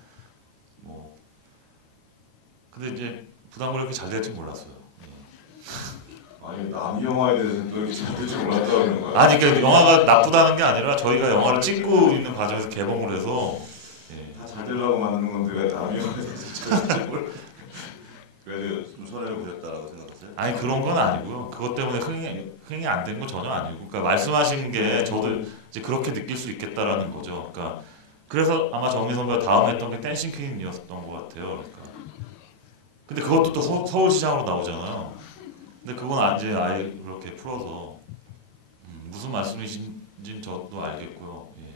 뭐 근데 이제 부담굴이 그렇게 잘 될지 몰랐어요. 아니 남 영화에 대해서 또 이렇게 잘 될지 몰랐다는 거야. 아니 그러니까 영화가 나쁘다는 게 아니라 저희가 영화를 찍고 있는 과정에서 개봉을 해서 다 잘 되려고 만드는 건데 왜 남 영화에 대해서 잘 될지 몰라. 그래도 좀 손해를 보셨다고 생각하세요? 아니 그런 건 아니고요. 그것 때문에 흥이 안 된 건 전혀 아니고, 그러니까 말씀하신 게 저도 이제 그렇게 느낄 수 있겠다라는 거죠. 그러니까 그래서 아마 정민 선배가 다음 했던 게 댄싱 퀸이었던 것 같아요. 그러니까 근데 그것도 또 서울시장으로 나오잖아요. 근데 그건 이제 아예 그렇게 풀어서 무슨 말씀이신지는 저도 알겠고요. 예.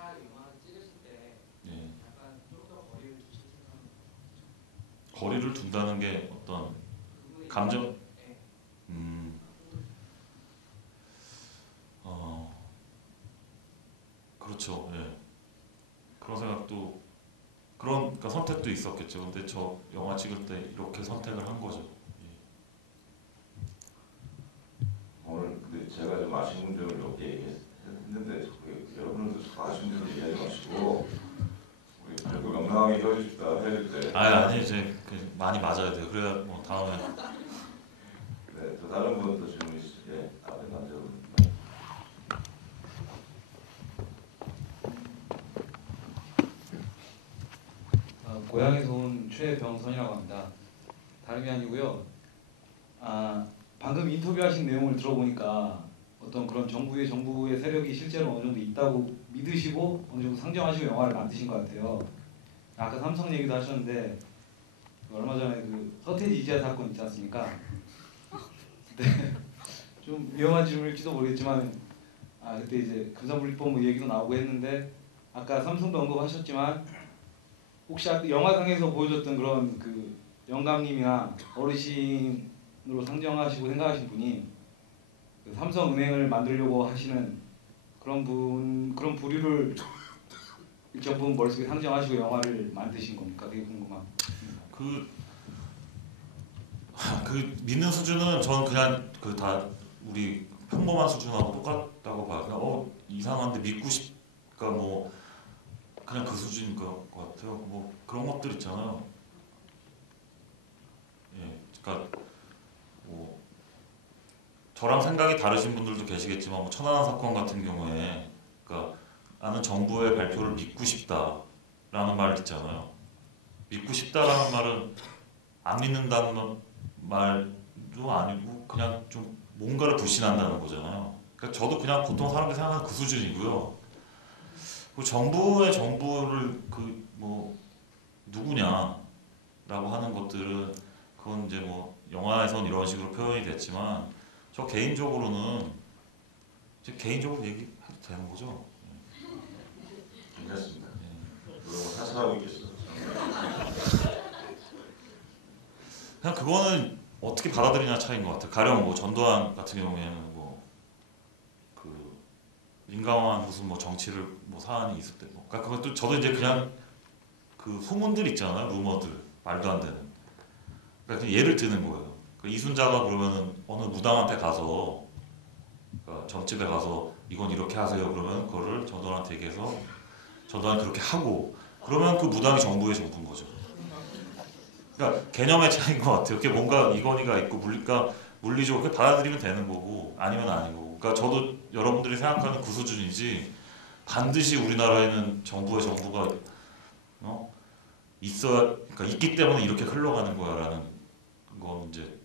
영화 찍으실 때 예. 약간 좀 더 거리를 두실 생각은 거리를 둔다는 게 어떤 감정? 그렇죠. 예. 그런 생각도 그러니까 선택도 있었겠죠. 근데 저 영화 찍을 때 이렇게 선택을 한 거죠. 오늘 근데 제가 좀 아쉬운 점을 몇 개 얘기했는데 여러분은 아쉬운 점을 얘기하지 마시고 우리 그 명랑하게 헤어집시다 헤어질 때. 아니 이제 많이 맞아야 돼요. 그래야 뭐 다음에. 네, 또 다른 분 또 질문 있으시죠? 예, 앞에 남자분. 고향에서 온 최병선이라고 합니다. 다름이 아니고요. 방금 인터뷰하신 내용을 들어보니까 어떤 그런 정부의 세력이 실제로 어느 정도 있다고 믿으시고 어느 정도 상정하시고 영화를 만드신 것 같아요. 아까 삼성 얘기도 하셨는데 얼마 전에 그 서태지 이지아 사건 있지 않습니까? 네. 좀 위험한 질문일지도 모르겠지만 그때 이제 금산분리법 얘기도 나오고 했는데 아까 삼성도 언급하셨지만 혹시 영화상에서 보여줬던 그런 그 영감님이나 어르신으로 상정하시고 생각하신 분이 그 삼성은행을 만들려고 하시는 그런 부류를 일정 부분 머릿속에 상정하시고 영화를 만드신 겁니까? 되게 궁금합니다. 그 믿는 수준은 저는 그냥 그 다 우리 평범한 수준하고 똑같다고 봐요. 이상한데 믿고 싶까 뭐 그냥 그 수준인 것 같아요. 뭐 그런 것들 있잖아요. 예, 그러니까 뭐 저랑 생각이 다르신 분들도 계시겠지만 뭐 천안함 사건 같은 경우에 그러니까 나는 정부의 발표를 믿고 싶다라는 말 있잖아요. 믿고 싶다라는 말은 안 믿는다는 말도 아니고 그냥 좀 뭔가를 불신한다는 거잖아요. 그러니까 저도 그냥 보통 사람들이 생각하는 그 수준이고요. 그 정부를 그 뭐 누구냐라고 하는 것들은 그건 이제 뭐 영화에선 이런 식으로 표현이 됐지만 저 개인적으로는 제 개인적으로 얘기해도 되는 거죠. 괜찮습니다. 그리고 사찰하고 있겠어. 그냥 그거는 어떻게 받아들이냐 차이인 것 같아요. 가령 뭐 전두환 같은 경우에는 뭐 그 민감한 무슨 뭐 정치를 뭐 사안이 있을 때, 뭐 그러니까 그것도 저도 이제 그냥 그 소문들 있잖아요, 루머들 말도 안 되는. 그러니까 그냥 예를 드는 거예요. 그 이순자가 그러면은 어느 무당한테 가서 그러니까 점집에 가서 이건 이렇게 하세요. 그러면 그거를 전두환한테 얘기해서 전두환이 그렇게 하고 그러면 그 무당이 정부의 정부인 거죠. 그러니까 개념의 차이인 것 같아요. 그게 뭔가 이건희가 있고 물리적으로 받아들이면 되는 거고 아니면 아니고. 그러니까 저도 여러분들이 생각하는 그 수준이지 반드시 우리나라에는 정부가 그러니까 있기 때문에 이렇게 흘러가는 거야라는 건 이제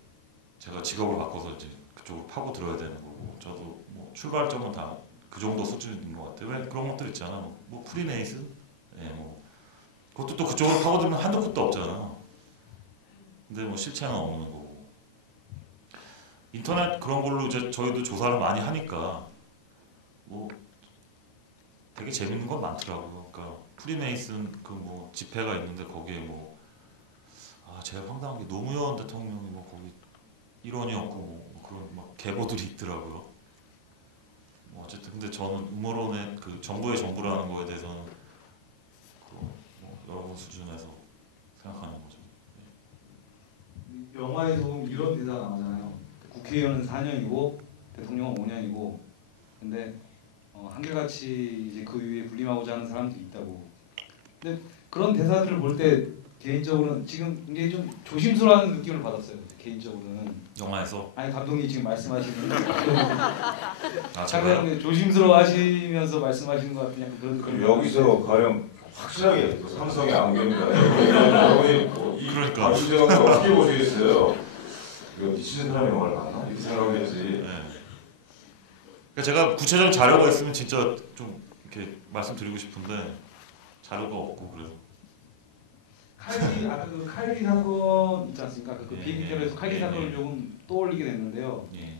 제가 직업을 바꿔서 이제 그쪽으로 파고 들어야 되는 거고 저도 뭐 출발점은 다 그 정도 수준인 것 같아요. 왜 그런 것들 있잖아. 뭐 프리메이슨, 예, 뭐 그것도 또 그쪽으로 파고들면 한도 끝도 없잖아. 근데 뭐 실체는 없는 거고 인터넷 그런 걸로 이제 저희도 조사를 많이 하니까 뭐 되게 재밌는 건 많더라고요. 그러니까 프리메이슨 그 뭐 집회가 있는데 거기에 뭐 제일 황당한 게 노무현 대통령이 뭐 거기 일원이었고 뭐 그런 막 계보들이 있더라고요. 뭐 어쨌든 근데 저는 음모론의 그 정부의 정부라는 거에 대해서는 뭐 여러분 수준에서 생각하는 거죠. 영화에서 보면 이런 대사가 나오잖아요. 국회의원은 4년이고 대통령은 5년이고 근데 한결같이 이제 그 위에 군림하고자 하는 사람도 있다고. 근데 그런 대사들을 볼 때 개인적으로는 지금 굉장히 좀 조심스러워하는 느낌을 받았어요. 개인적으로는. 영화에서 아니 감독님이 지금 말씀하시는 제가 상당히 조심스러워하시면서 말씀하시는 것 같은 약간 그런 그럼 여기서 가령 확실하게 또 삼성의 안경입니다. 여러분이 그러니까 방수정을 어떻게 보시겠어요? 이거 미치는 사람의 영화를 봤나? 이렇게 생각하겠지. 네. 그러니까 제가 구체적인 자료가 있으면 진짜 좀 이렇게 말씀드리고 싶은데 자료가 없고 그래서 그 칼기 사건 있지 않습니까? 그 예, 비행기 테러에서 칼기 예, 사건을 예. 조금 떠올리게 됐는데요. 예.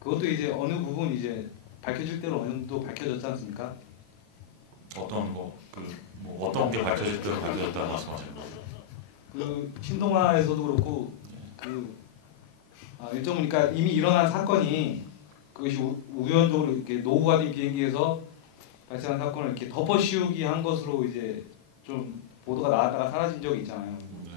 그것도 이제 어느 부분 이제 밝혀질 때는 어느 정도 밝혀졌지 않습니까? 어떤 뭐 어떤 게 밝혀질 때는 밝혀졌다는 말씀하시는 거죠? 그 신동아에서도 그렇고 일정 그러니까 이미 일어난 사건이 그것이 우연적으로 이렇게 노후가 된 비행기에서 발생한 사건을 이렇게 덮어씌우기 한 것으로 이제 좀 보도가 나왔다가 사라진 적이 있잖아요. 네.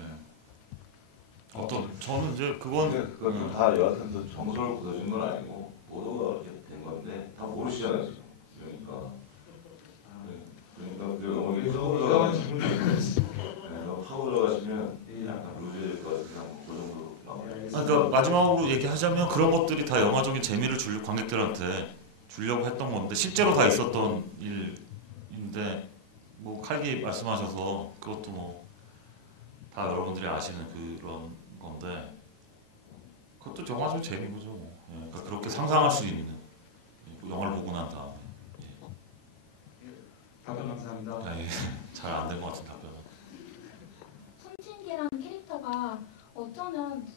저는 이제 그건 근데 그것도 다 여하튼 또 정설을 굳어준 건 아니고 보도가 이렇게 된 건데 다 모르시잖아요 지금. 그러니까 너무 이렇게 파고 이상한 들어가시면 질문을 너무 파고 들어가시면 예. 약간 루즈일 것 같아요. 그 정도 나와요. 그러니까 마지막으로 얘기하자면 그런 것들이 다 영화적인 재미를 관객들한테 주려고 했던 건데 실제로 다 있었던 일인데 뭐 칼기 말씀하셔서 그것도 뭐 다 여러분들이 아시는 그런 건데 그것도 영화적 재미고죠. 뭐. 예, 그러니까 그렇게 상상할 수 있는 영화를 보고 난 다음에 답변 감사합니다. 잘 안 된 것 같은 답변은. 손진기라는 캐릭터가 어쩌면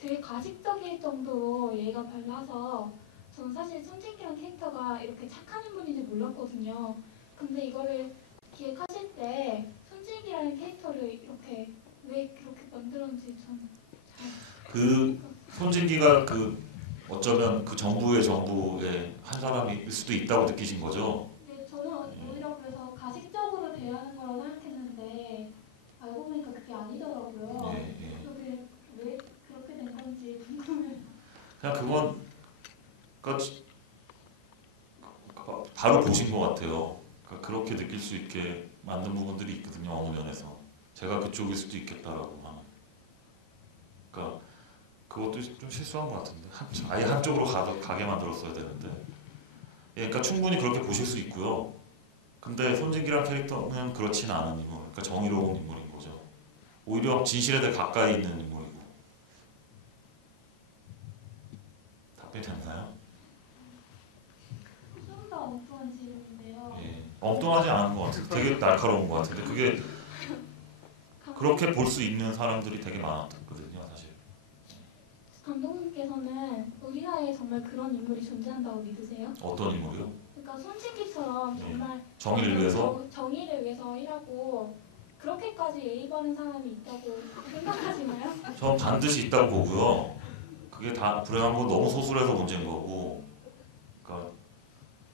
되게 가식적일 정도로 예의가 발라서 저는 사실 손진기라는 캐릭터가 이렇게 착한 인물인지 몰랐거든요. 근데 이거를 기획하실 때 손진기라는 캐릭터를 이렇게 왜 그렇게 만들었는지 저는 그 손진기가 그 어쩌면 그 정부의 한 사람일 수도 있다고 느끼신 거죠. 근데 저는 오히려 그래서 가식적으로 대하는 거라고 생각했는데 알고 보니까 그게 아니더라고요. 예, 예. 그게 왜 그렇게 된 건지 궁금해요. 그냥 그건 그러니까 바로 보신 것 같아요. 그러니까 그렇게 느낄 수 있게 만든 부분들이 있거든요. 어느 면에서 제가 그쪽일 수도 있겠다라고 하는. 그러니까 그것도 좀 실수한 것 같은데 아예 한쪽으로 가게 만들었어야 되는데. 예, 그러니까 충분히 그렇게 보실 수 있고요. 근데 손진기란 캐릭터는 그렇진 않은 인물. 그러니까 정의로운 인물인 거죠. 오히려 진실에 더 가까이 있는 인물이고. 답변이 됐나요? 좀 더 엉뚱한 질문인데요. 예, 엉뚱하지 않은 것 같아요. 되게 날카로운 것 같은데 그게 그렇게 볼 수 있는 사람들이 되게 많았거든요, 사실. 감독님께서는 우리나라에 정말 그런 인물이 존재한다고 믿으세요? 어떤 인물이요? 그러니까 손진기처럼 정말 정의를 위해서? 정의를 위해서 일하고 그렇게까지 예의 바른 사람이 있다고 생각하시나요? 저 반드시 있다고 보고요. 그게 다 불행한 건 너무 소수해서 문제인 거고. 그러니까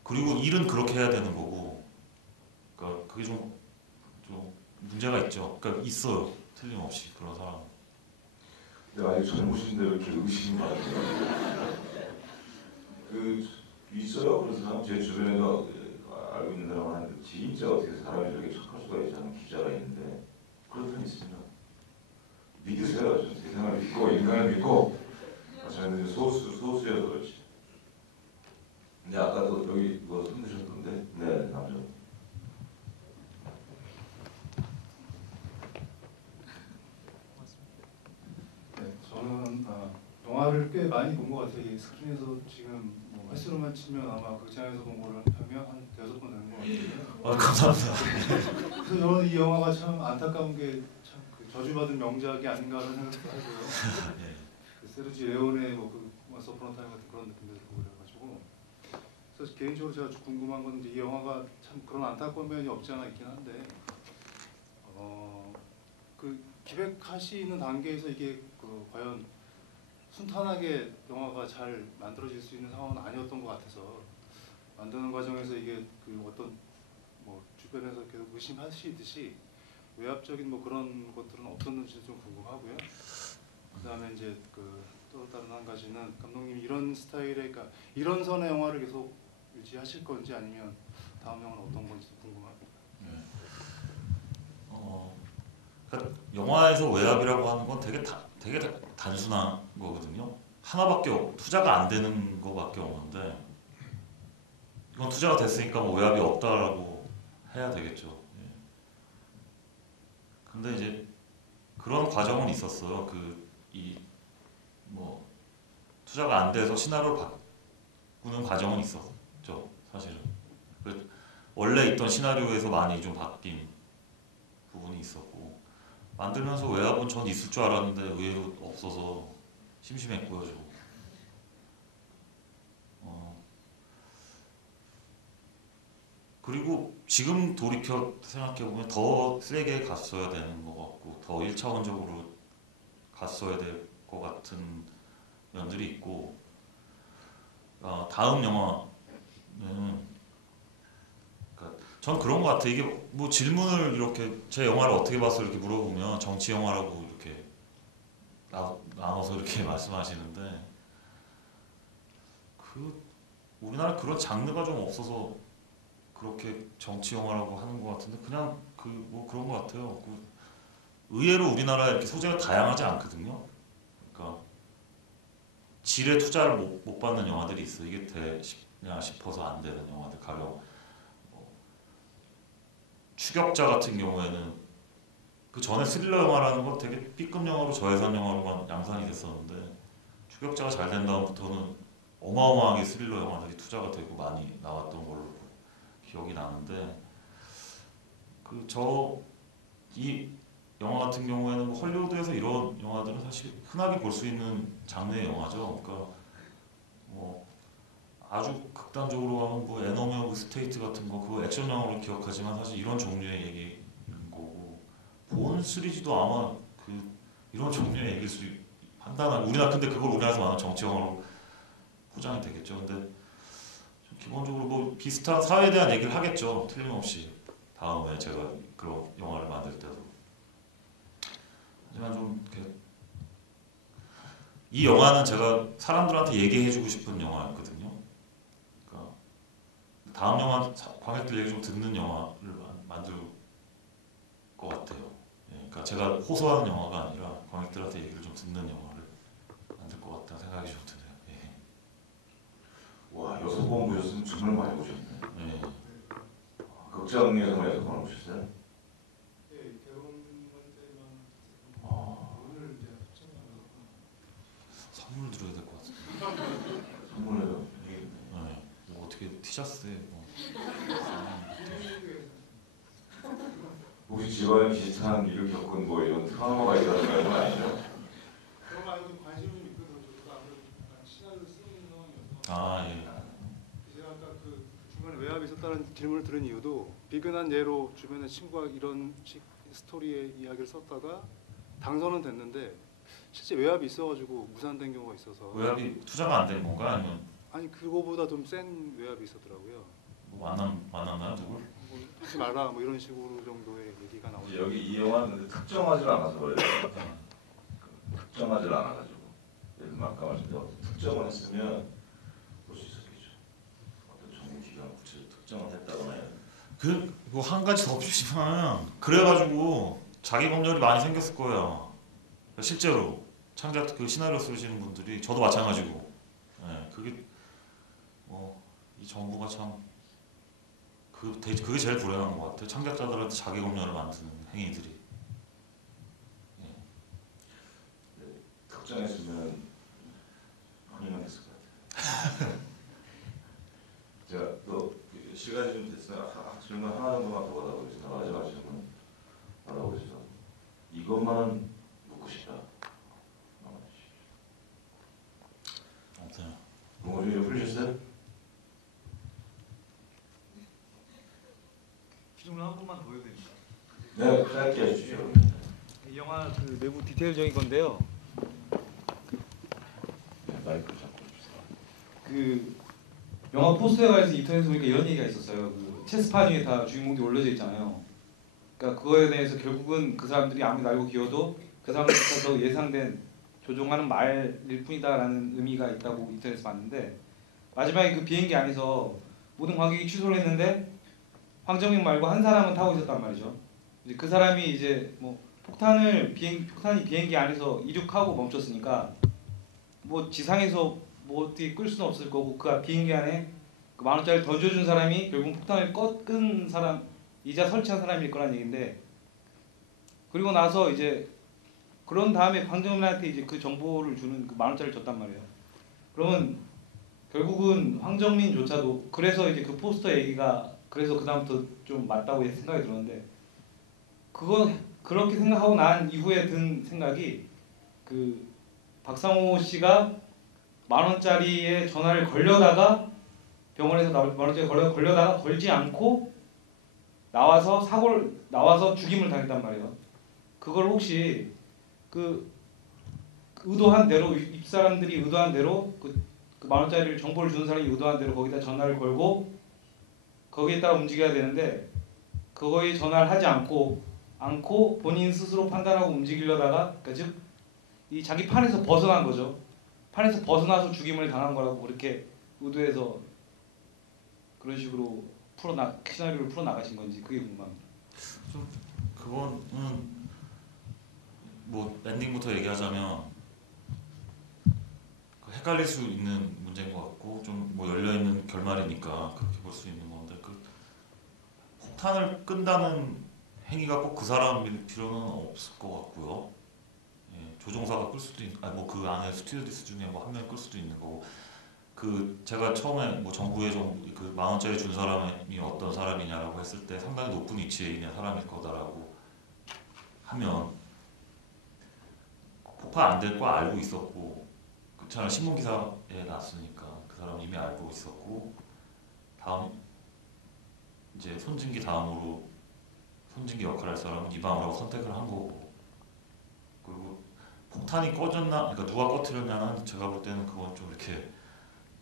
그리고 일은 그렇게 해야 되는 거고. 그러니까 그게 좀 문제가 있죠. 그러니까 있어요. 틀림없이 그런 사람. 근데 아직 젊으신데 왜 이렇게 의심이 많아요? 있어요. 그런 사람 제 주변에도 알고 있는 사람은 한 진짜 어떻게 사람이 저렇게 착할 수가 있지 않은 기자가 있는데 그런 사람이 있습니다. 믿으세요. 좀 세상을 믿고 인간을 믿고 저희는 이제 소수여서 그렇지. 근데 아까도 여기 뭐 손드셨던데 네 남자. 네, 저는 영화를 꽤 많이 본 것 같아요. 이 스크린에서 지금 뭐 횟수로만 치면 아마 극장에서 본 거를 하면 한 6번 되는 것 같아요. 감사합니다. 그래서 저는 이 영화가 참 안타까운 게 참 그 저주받은 명작이 아닌가라는 생각도 하고요. 예. 그 세르지 레오네 뭐그 서프론 타임 같은 그런 느낌도 들고 그래가지고 그래서 개인적으로 제가 좀 궁금한 건 이제 이 영화가 참 그런 안타까운 면이 없지 않아 있긴 한데 그 기획하시는 단계에서 이게 과연 순탄하게 영화가 잘 만들어질 수 있는 상황은 아니었던 것 같아서 만드는 과정에서 이게 그 어떤 뭐 주변에서 계속 의심하시듯이 외압적인 뭐 그런 것들은 없었는지 좀 궁금하고요. 그다음에 이제 또 다른 한 가지는 감독님이 이런 스타일의 그러니까 이런 선의 영화를 계속 유지하실 건지 아니면 다음 영화는 어떤 건지 궁금합니다. 그러니까 영화에서 외압이라고 하는 건 되게 단순한 거거든요. 하나밖에 투자가 안 되는 거밖에 없는데 이건 투자가 됐으니까 뭐 외압이 없다라고 해야 되겠죠. 예. 근데 이제 그런 과정은 있었어요. 뭐 투자가 안 돼서 시나리오를 바꾸는 과정은 있었죠. 사실은 원래 있던 시나리오에서 많이 좀 바뀐 부분이 있었고 만들면서 외압은 전 있을 줄 알았는데 의외로 없어서 심심했고요. 좀. 그리고 지금 돌이켜 생각해보면 더 세게 갔어야 되는 것 같고 더 1차원적으로 갔어야 될 것 같은 면들이 있고 다음 영화는 그러니까 전 그런 것 같아요. 이게 뭐 질문을 이렇게 제 영화를 어떻게 봤어 이렇게 물어보면 정치 영화라고 이렇게 나눠서 이렇게 말씀하시는데 우리나라 그런 장르가 좀 없어서 그렇게 정치 영화라고 하는 것 같은데 그냥 그 뭐 그런 것 같아요. 의외로 우리나라에 이렇게 소재가 다양하지 않거든요. 그러니까 질에 투자를 못 받는 영화들이 있어. 이게 되냐 싶어서 안 되는 영화들 가령 추격자 같은 경우에는 그 전에 스릴러 영화라는 건 되게 B급 영화로 저예산 영화로만 양산이 됐었는데 추격자가 잘 된 다음부터는 어마어마하게 스릴러 영화들이 투자가 되고 많이 나왔던 걸로 기억이 나는데 이 영화 같은 경우에는 뭐 헐리우드에서 이런 영화들은 사실 흔하게 볼 수 있는 장르의 영화죠. 그러니까 뭐 아주 극단적으로 하면 뭐 에너미 오브 스테이트 같은 거 그거 액션 영화로 기억하지만 사실 이런 종류의 얘기인 거고 본 시리즈도 아마 이런 종류의 얘기일 수 판단하고 근데 그걸 우리나라에서 많은 정치 영화로 포장이 되겠죠. 근데 기본적으로 뭐 비슷한 사회에 대한 얘기를 하겠죠. 틀림없이 다음에 제가 그런 영화를 만들 때도. 하지만 좀 이렇게 이 영화는 제가 사람들한테 얘기해주고 싶은 영화였거든요. 그러니까 다음 영화 관객들 얘기 좀 듣는 영화를 만들 것 같아요. 예, 그러니까 제가 호소하는 영화가 아니라 관객들한테 얘기를 좀 듣는 영화를 만들 것 같다는 생각이 좀 드네요. 예. 와 6번 보셨으면 정말 많이 보셨네. 예. 극장에서만 6번 보셨어요? 예, 결혼할 때만 오늘 이제 선물 드려야 될 것 같은데. 선물해요. 네. 뭐 어떻게 티셔츠에 뭐. 혹시 집안에 비슷한 일을 겪은 뭐 이런 트라우마가 있다는 건 아니죠? 그런 거 아니고 관심이 좀 있거든요. 저도 아무래도 시나리오를 쓰는 상황이어서. 아 예. 제가 아까 그 중간에 외압이 있었다는 질문을 들은 이유도 비근한 예로 주변에 친구가 이런 식 스토리의 이야기를 썼다가 당선은 됐는데 실제 외압이 있어가지고 무산된 경우가 있어서 외압이 투자가 안 된 건가 아니면 아니 그거보다 좀 센 외압이 있었더라고요. 뭐 만났나요 누굴? 뭐 하지 말라 뭐 이런 식으로 정도의 얘기가 나오죠. 이제 여기 이 영화는 특정하지 않아서 그래요. 특정하지 않아가지고 예를 들면 아까 말씀드린 특정을 했으면 볼 수 있었겠죠. 어떤 정부 기관 구체적 특정을 했다거나 뭐 한 가지 더 주시면 그래가지고 자기 검열이 많이 생겼을 거예요. 실제로 창작 그 시나리오 쓰시는 분들이 저도 마찬가지고. 예, 그게 이 정부가 참 그게 제일 불행한 것 같아요. 창작자들한테 자기 검열을 만드는 행위들이. 특정했으면 확인은 했을 것 같아요. 제가 또 시간이 좀 됐어요. 질문 하나 정도만 더 받아보겠습니다. 마지막 질문 받아보시죠. 이것만 묻고 싶다. 아무튼 공허중에 풀리셨어요? 질문 한 번만 더 해도 됩니까? 네, 짧게 해주십시오. 이 영화 그 내부 디테일적인 건데요. 마이크 잡고 해주세요. 그 영화 포스터에 관해서 인터넷에 보니까 이런 얘기가 있었어요. 그 체스판 위에 다 주인공들이 올려져 있잖아요. 그러니까 그거에 대해서 결국은 그 사람들이 아무리 날고 기어도 그 사람들부터 예상된 조종하는 말일 뿐이다라는 의미가 있다고 인터넷에서 봤는데 마지막에 그 비행기 안에서 모든 관객이 취소를 했는데 황정민 말고 한 사람은 타고 있었단 말이죠. 이제 그 사람이 이제 뭐 폭탄이 비행기 안에서 이륙하고 멈췄으니까 뭐 지상에서 뭐 어떻게 끌 수는 없을 거고 그 비행기 안에 그 10,000원짜리 던져준 사람이 결국 폭탄을 끈 사람이자 설치한 사람일 거란 얘기인데 그리고 나서 이제 그런 다음에 황정민한테 이제 그 정보를 주는 그 10,000원짜리를 줬단 말이에요. 그러면 결국은 황정민조차도 그래서 이제 그 포스터 얘기가 그래서 그 다음부터 좀 맞다고 생각이 들었는데 그렇게 생각하고 난 이후에 든 생각이 그 박상호 씨가 10,000원짜리에 전화를 걸려다가 병원에서 10,000원짜리 걸려다가 걸지 않고 나와서 죽임을 당했단 말이에요. 그걸 혹시 그 의도한 대로 입사람들이 의도한 대로 그 10,000원짜리를 정보를 주는 사람이 의도한 대로 거기다 전화를 걸고 거기에 따라 움직여야 되는데 그거에 전화를 하지 않고 본인 스스로 판단하고 움직이려다가 그러니까 즉 이 자기 판에서 벗어난 거죠. 판에서 벗어나서 죽임을 당한 거라고 그렇게 의도해서 그런 식으로 시나리오를 풀어 나가신 건지 그게 궁금합니다. 그거는 뭐 엔딩부터 얘기하자면 그 헷갈릴 수 있는 문제인 것 같고 좀 뭐 열려 있는 결말이니까 그렇게 볼 수 있는 건데 그 폭탄을 끈다는 행위가 꼭 그 사람일 필요는 없을 것 같고요. 예, 조종사가 끌 수도 있는, 뭐 그 안에 스튜어디스 중에 뭐 한 명이 끌 수도 있는 거고. 그 제가 처음에 뭐 정부에 좀 그 10,000원짜리 준 사람이 어떤 사람이냐라고 했을 때 상당히 높은 위치에 있는 사람일 거다라고 하면 폭파 안 될 거 알고 있었고 그처럼 신문 기사에 났으니까 그 사람 이미 알고 있었고 다음 이제 손진기 다음으로 손진기 역할을 할 사람은 이방우라고 선택을 한 거고 그리고 폭탄이 꺼졌나 그러니까 누가 꺼트렸냐는 제가 볼 때는 그건 좀 이렇게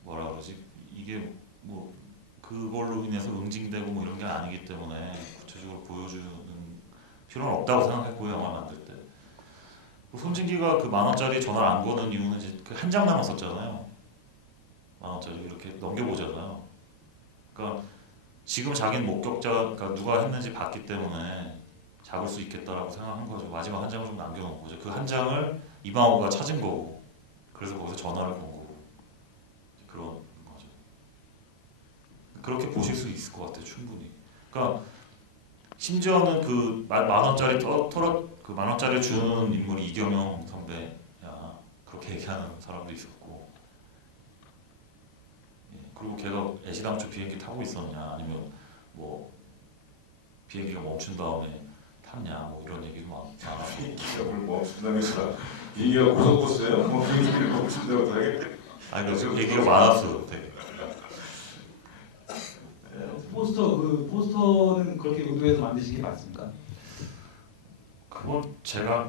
뭐라 그러지 이게 뭐 그걸로 인해서 응징되고 뭐 이런 게 아니기 때문에 구체적으로 보여주는 필요는 없다고 생각했고요 영화 만들 때. 손진기가 그 10,000원짜리 전화를 안 거는 이유는 이제 그 한 장 남았었잖아요. 10,000원짜리 이렇게 넘겨보잖아요. 그러니까 지금 자기는 목격자가 누가 했는지 봤기 때문에 잡을 수 있겠다라고 생각한 거죠. 마지막 한 장을 좀 남겨놓은 거죠. 그 한 장을 이방호가 찾은 거고 그래서 거기서 전화를 건 거고 그런 거죠. 그렇게 보실 수 있을 것 같아요. 충분히. 그러니까 심지어는 그 10,000원짜리 그 10,000원짜리 주는 인물이 이경영 선배야 그렇게 얘기하는 사람도 있었고 예, 그리고 걔가 애시당초 비행기 타고 있었냐 아니면 뭐 비행기가 멈춘 다음에 탔냐 뭐 이런 얘기도 많았고 비행기가 뭘 멈춘다는 게 아니라 비행기가 고속버스예요. 뭐 비행기를 멈춘다고 하게. 아니 그래서 얘기가 많았어요 되게. 그 포스터는 그렇게 의도해서 만드신 게 맞습니까? 그건 제가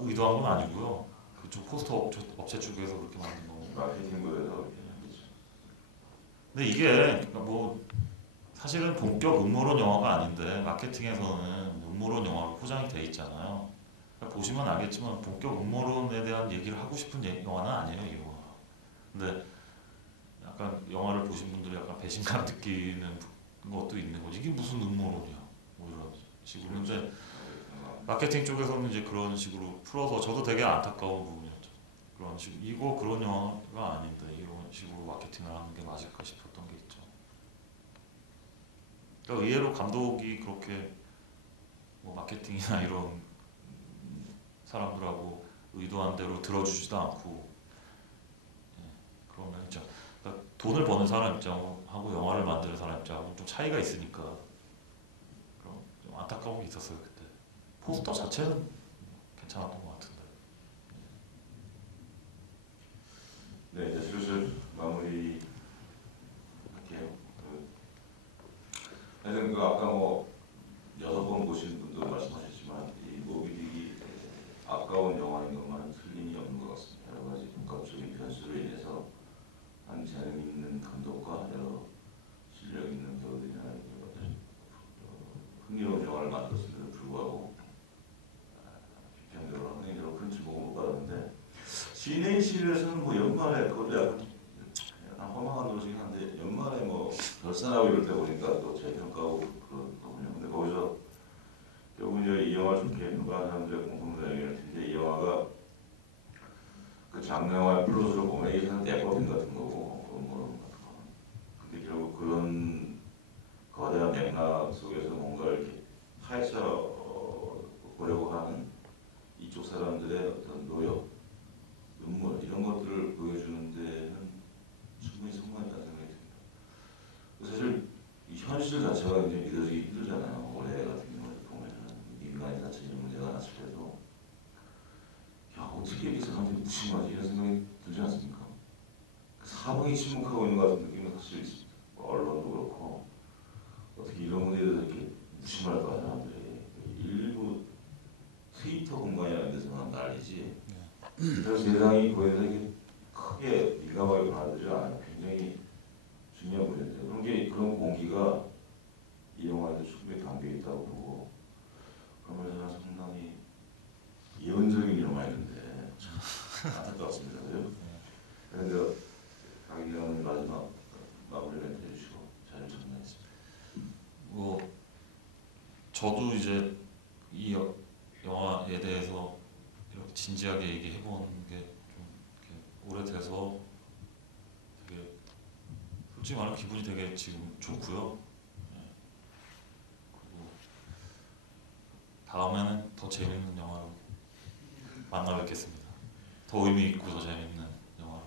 의도한 건 아니고요. 그쪽 포스터 업체 쪽에서 그렇게 만든 거고. 마케팅부에서 이렇게 하겠죠. 근데 이게 그러니까 뭐 사실은 본격 음모론 영화가 아닌데 마케팅에서는 음모론 영화로 포장이 돼 있잖아요. 그러니까 보시면 알겠지만 본격 음모론에 대한 얘기를 하고 싶은 영화는 아니에요 이 영화. 근데 약간 영화를 보신 분들이 약간 배신감 느끼는 것도 있는 거지. 이게 무슨 음모론이야? 뭐 이런 식으로. 근데 마케팅 쪽에서는 이제 그런 식으로 풀어서 저도 되게 안타까운 부분이었죠. 그런 식으로 이거 그런 영화가 아닌데 이런 식으로 마케팅을 하는 게 맞을까 싶었던 게 있죠. 그러니까 의외로 감독이 그렇게 뭐 마케팅이나 이런 사람들하고 의도한 대로 들어주지도 않고 그런 면 있죠. 그러니까 돈을 버는 사람 입장하고 영화를 만드는 사람 입장하고 좀 차이가 있으니까 그런 좀 안타까운 게 있었어요 그때. 포스터 자체는 괜찮았던 것 같은데. 네, 이제 슬슬 마무리 할게요. 하여튼 그 아까 뭐 6번 보신 분도 말씀하셨지만 이 모비딕이 아까운 영화인 것만은 틀림이 없는 것 같습니다. 여러 가지 복합적인 변수로 인해서 한 재능 있는 감독과 여러 실력 있는 배우들이나 흥미로운 영화를 만들었음에도 불구하고 비평적으로 흥미로 큰 주목을 못 받았는데 CNH에서는 뭐 연말에 그것도 약간 허망한 노릇이긴 한데 연말에 뭐 결산하고 이럴 때 보니까 또 재평가하고 그러거든요. 근데 거기서 결국 이제 이 영화를 좋게 평가하는 사람들의 공통된 의견일 텐데 이 영화가 그 장르 영화의 플롯으로 보면 이게 사실 내법인 같은 거고 음모론 같은 거. 근데 결국 그런 거대한 맥락 속에서 뭔가를 이렇게 파헤쳐 보려고 하는 이쪽 사람들의 어떤 노력, 눈물 이런 것들을 보여주는 데는 충분히 성공했다는 생각이 듭니다. 사실 이 현실 자체가 굉장히 믿어지기 힘들잖아요. 올해 같은 경우에 보면은 민간인 자체 이런 문제가 났을 때도 야 어떻게 이렇게 사람들이 무심하지 이런 생각이 들지 않습니까? 사방이 침묵하고 있는 것 같은 느낌이 사실 있습니다. 언론도 그렇고 어떻게 이런 문제에 대해서 이렇게 무심할까 사람들이 일부 트위터 공간이라는 데서만 난리지 그래서 세상이 거기서 이렇게 크게 민감하게 받아들이지 않아요. 굉장히 중요한 문제인데 그런 공기가 이 영화에도 충분히 담겨 있다고 보고 그런 면에서 상당히 예언적인 영화였는데 참 안타깝습니다. 그죠? 그런데 가기 전에 마지막 저도 이제 이 영화에 대해서 이렇게 진지하게 얘기해 보는 게 좀 오래돼서 되게 솔직히 말하면 기분이 되게 지금 좋고요. 네. 그리고 다음에는 더 재밌는 영화로 만나 뵙겠습니다. 더 의미 있고 더 재밌는 영화로.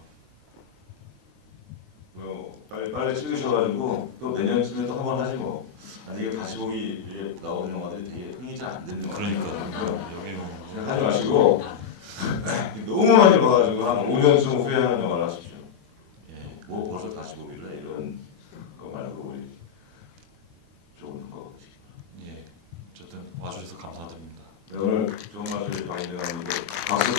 빨리 찍으셔가지고 또 내년쯤에 또 한 번 하지 뭐. 아니 이게 다시 보기 이게 나오는 영화들이 되게 흥이 잘 안 되는 그러니까 영화니까 여기 뭐 하지 마시고 너무 많이 봐가지고 한 5년쯤 후회하는 영화를 하십시오. 예. 뭐 벌써 다시 보길래 이런 거 말고 우리 좋은 거. 예. 어쨌든 와주셔서 감사드립니다. 네, 오늘 좋은 말씀 박인대 감독님 박수.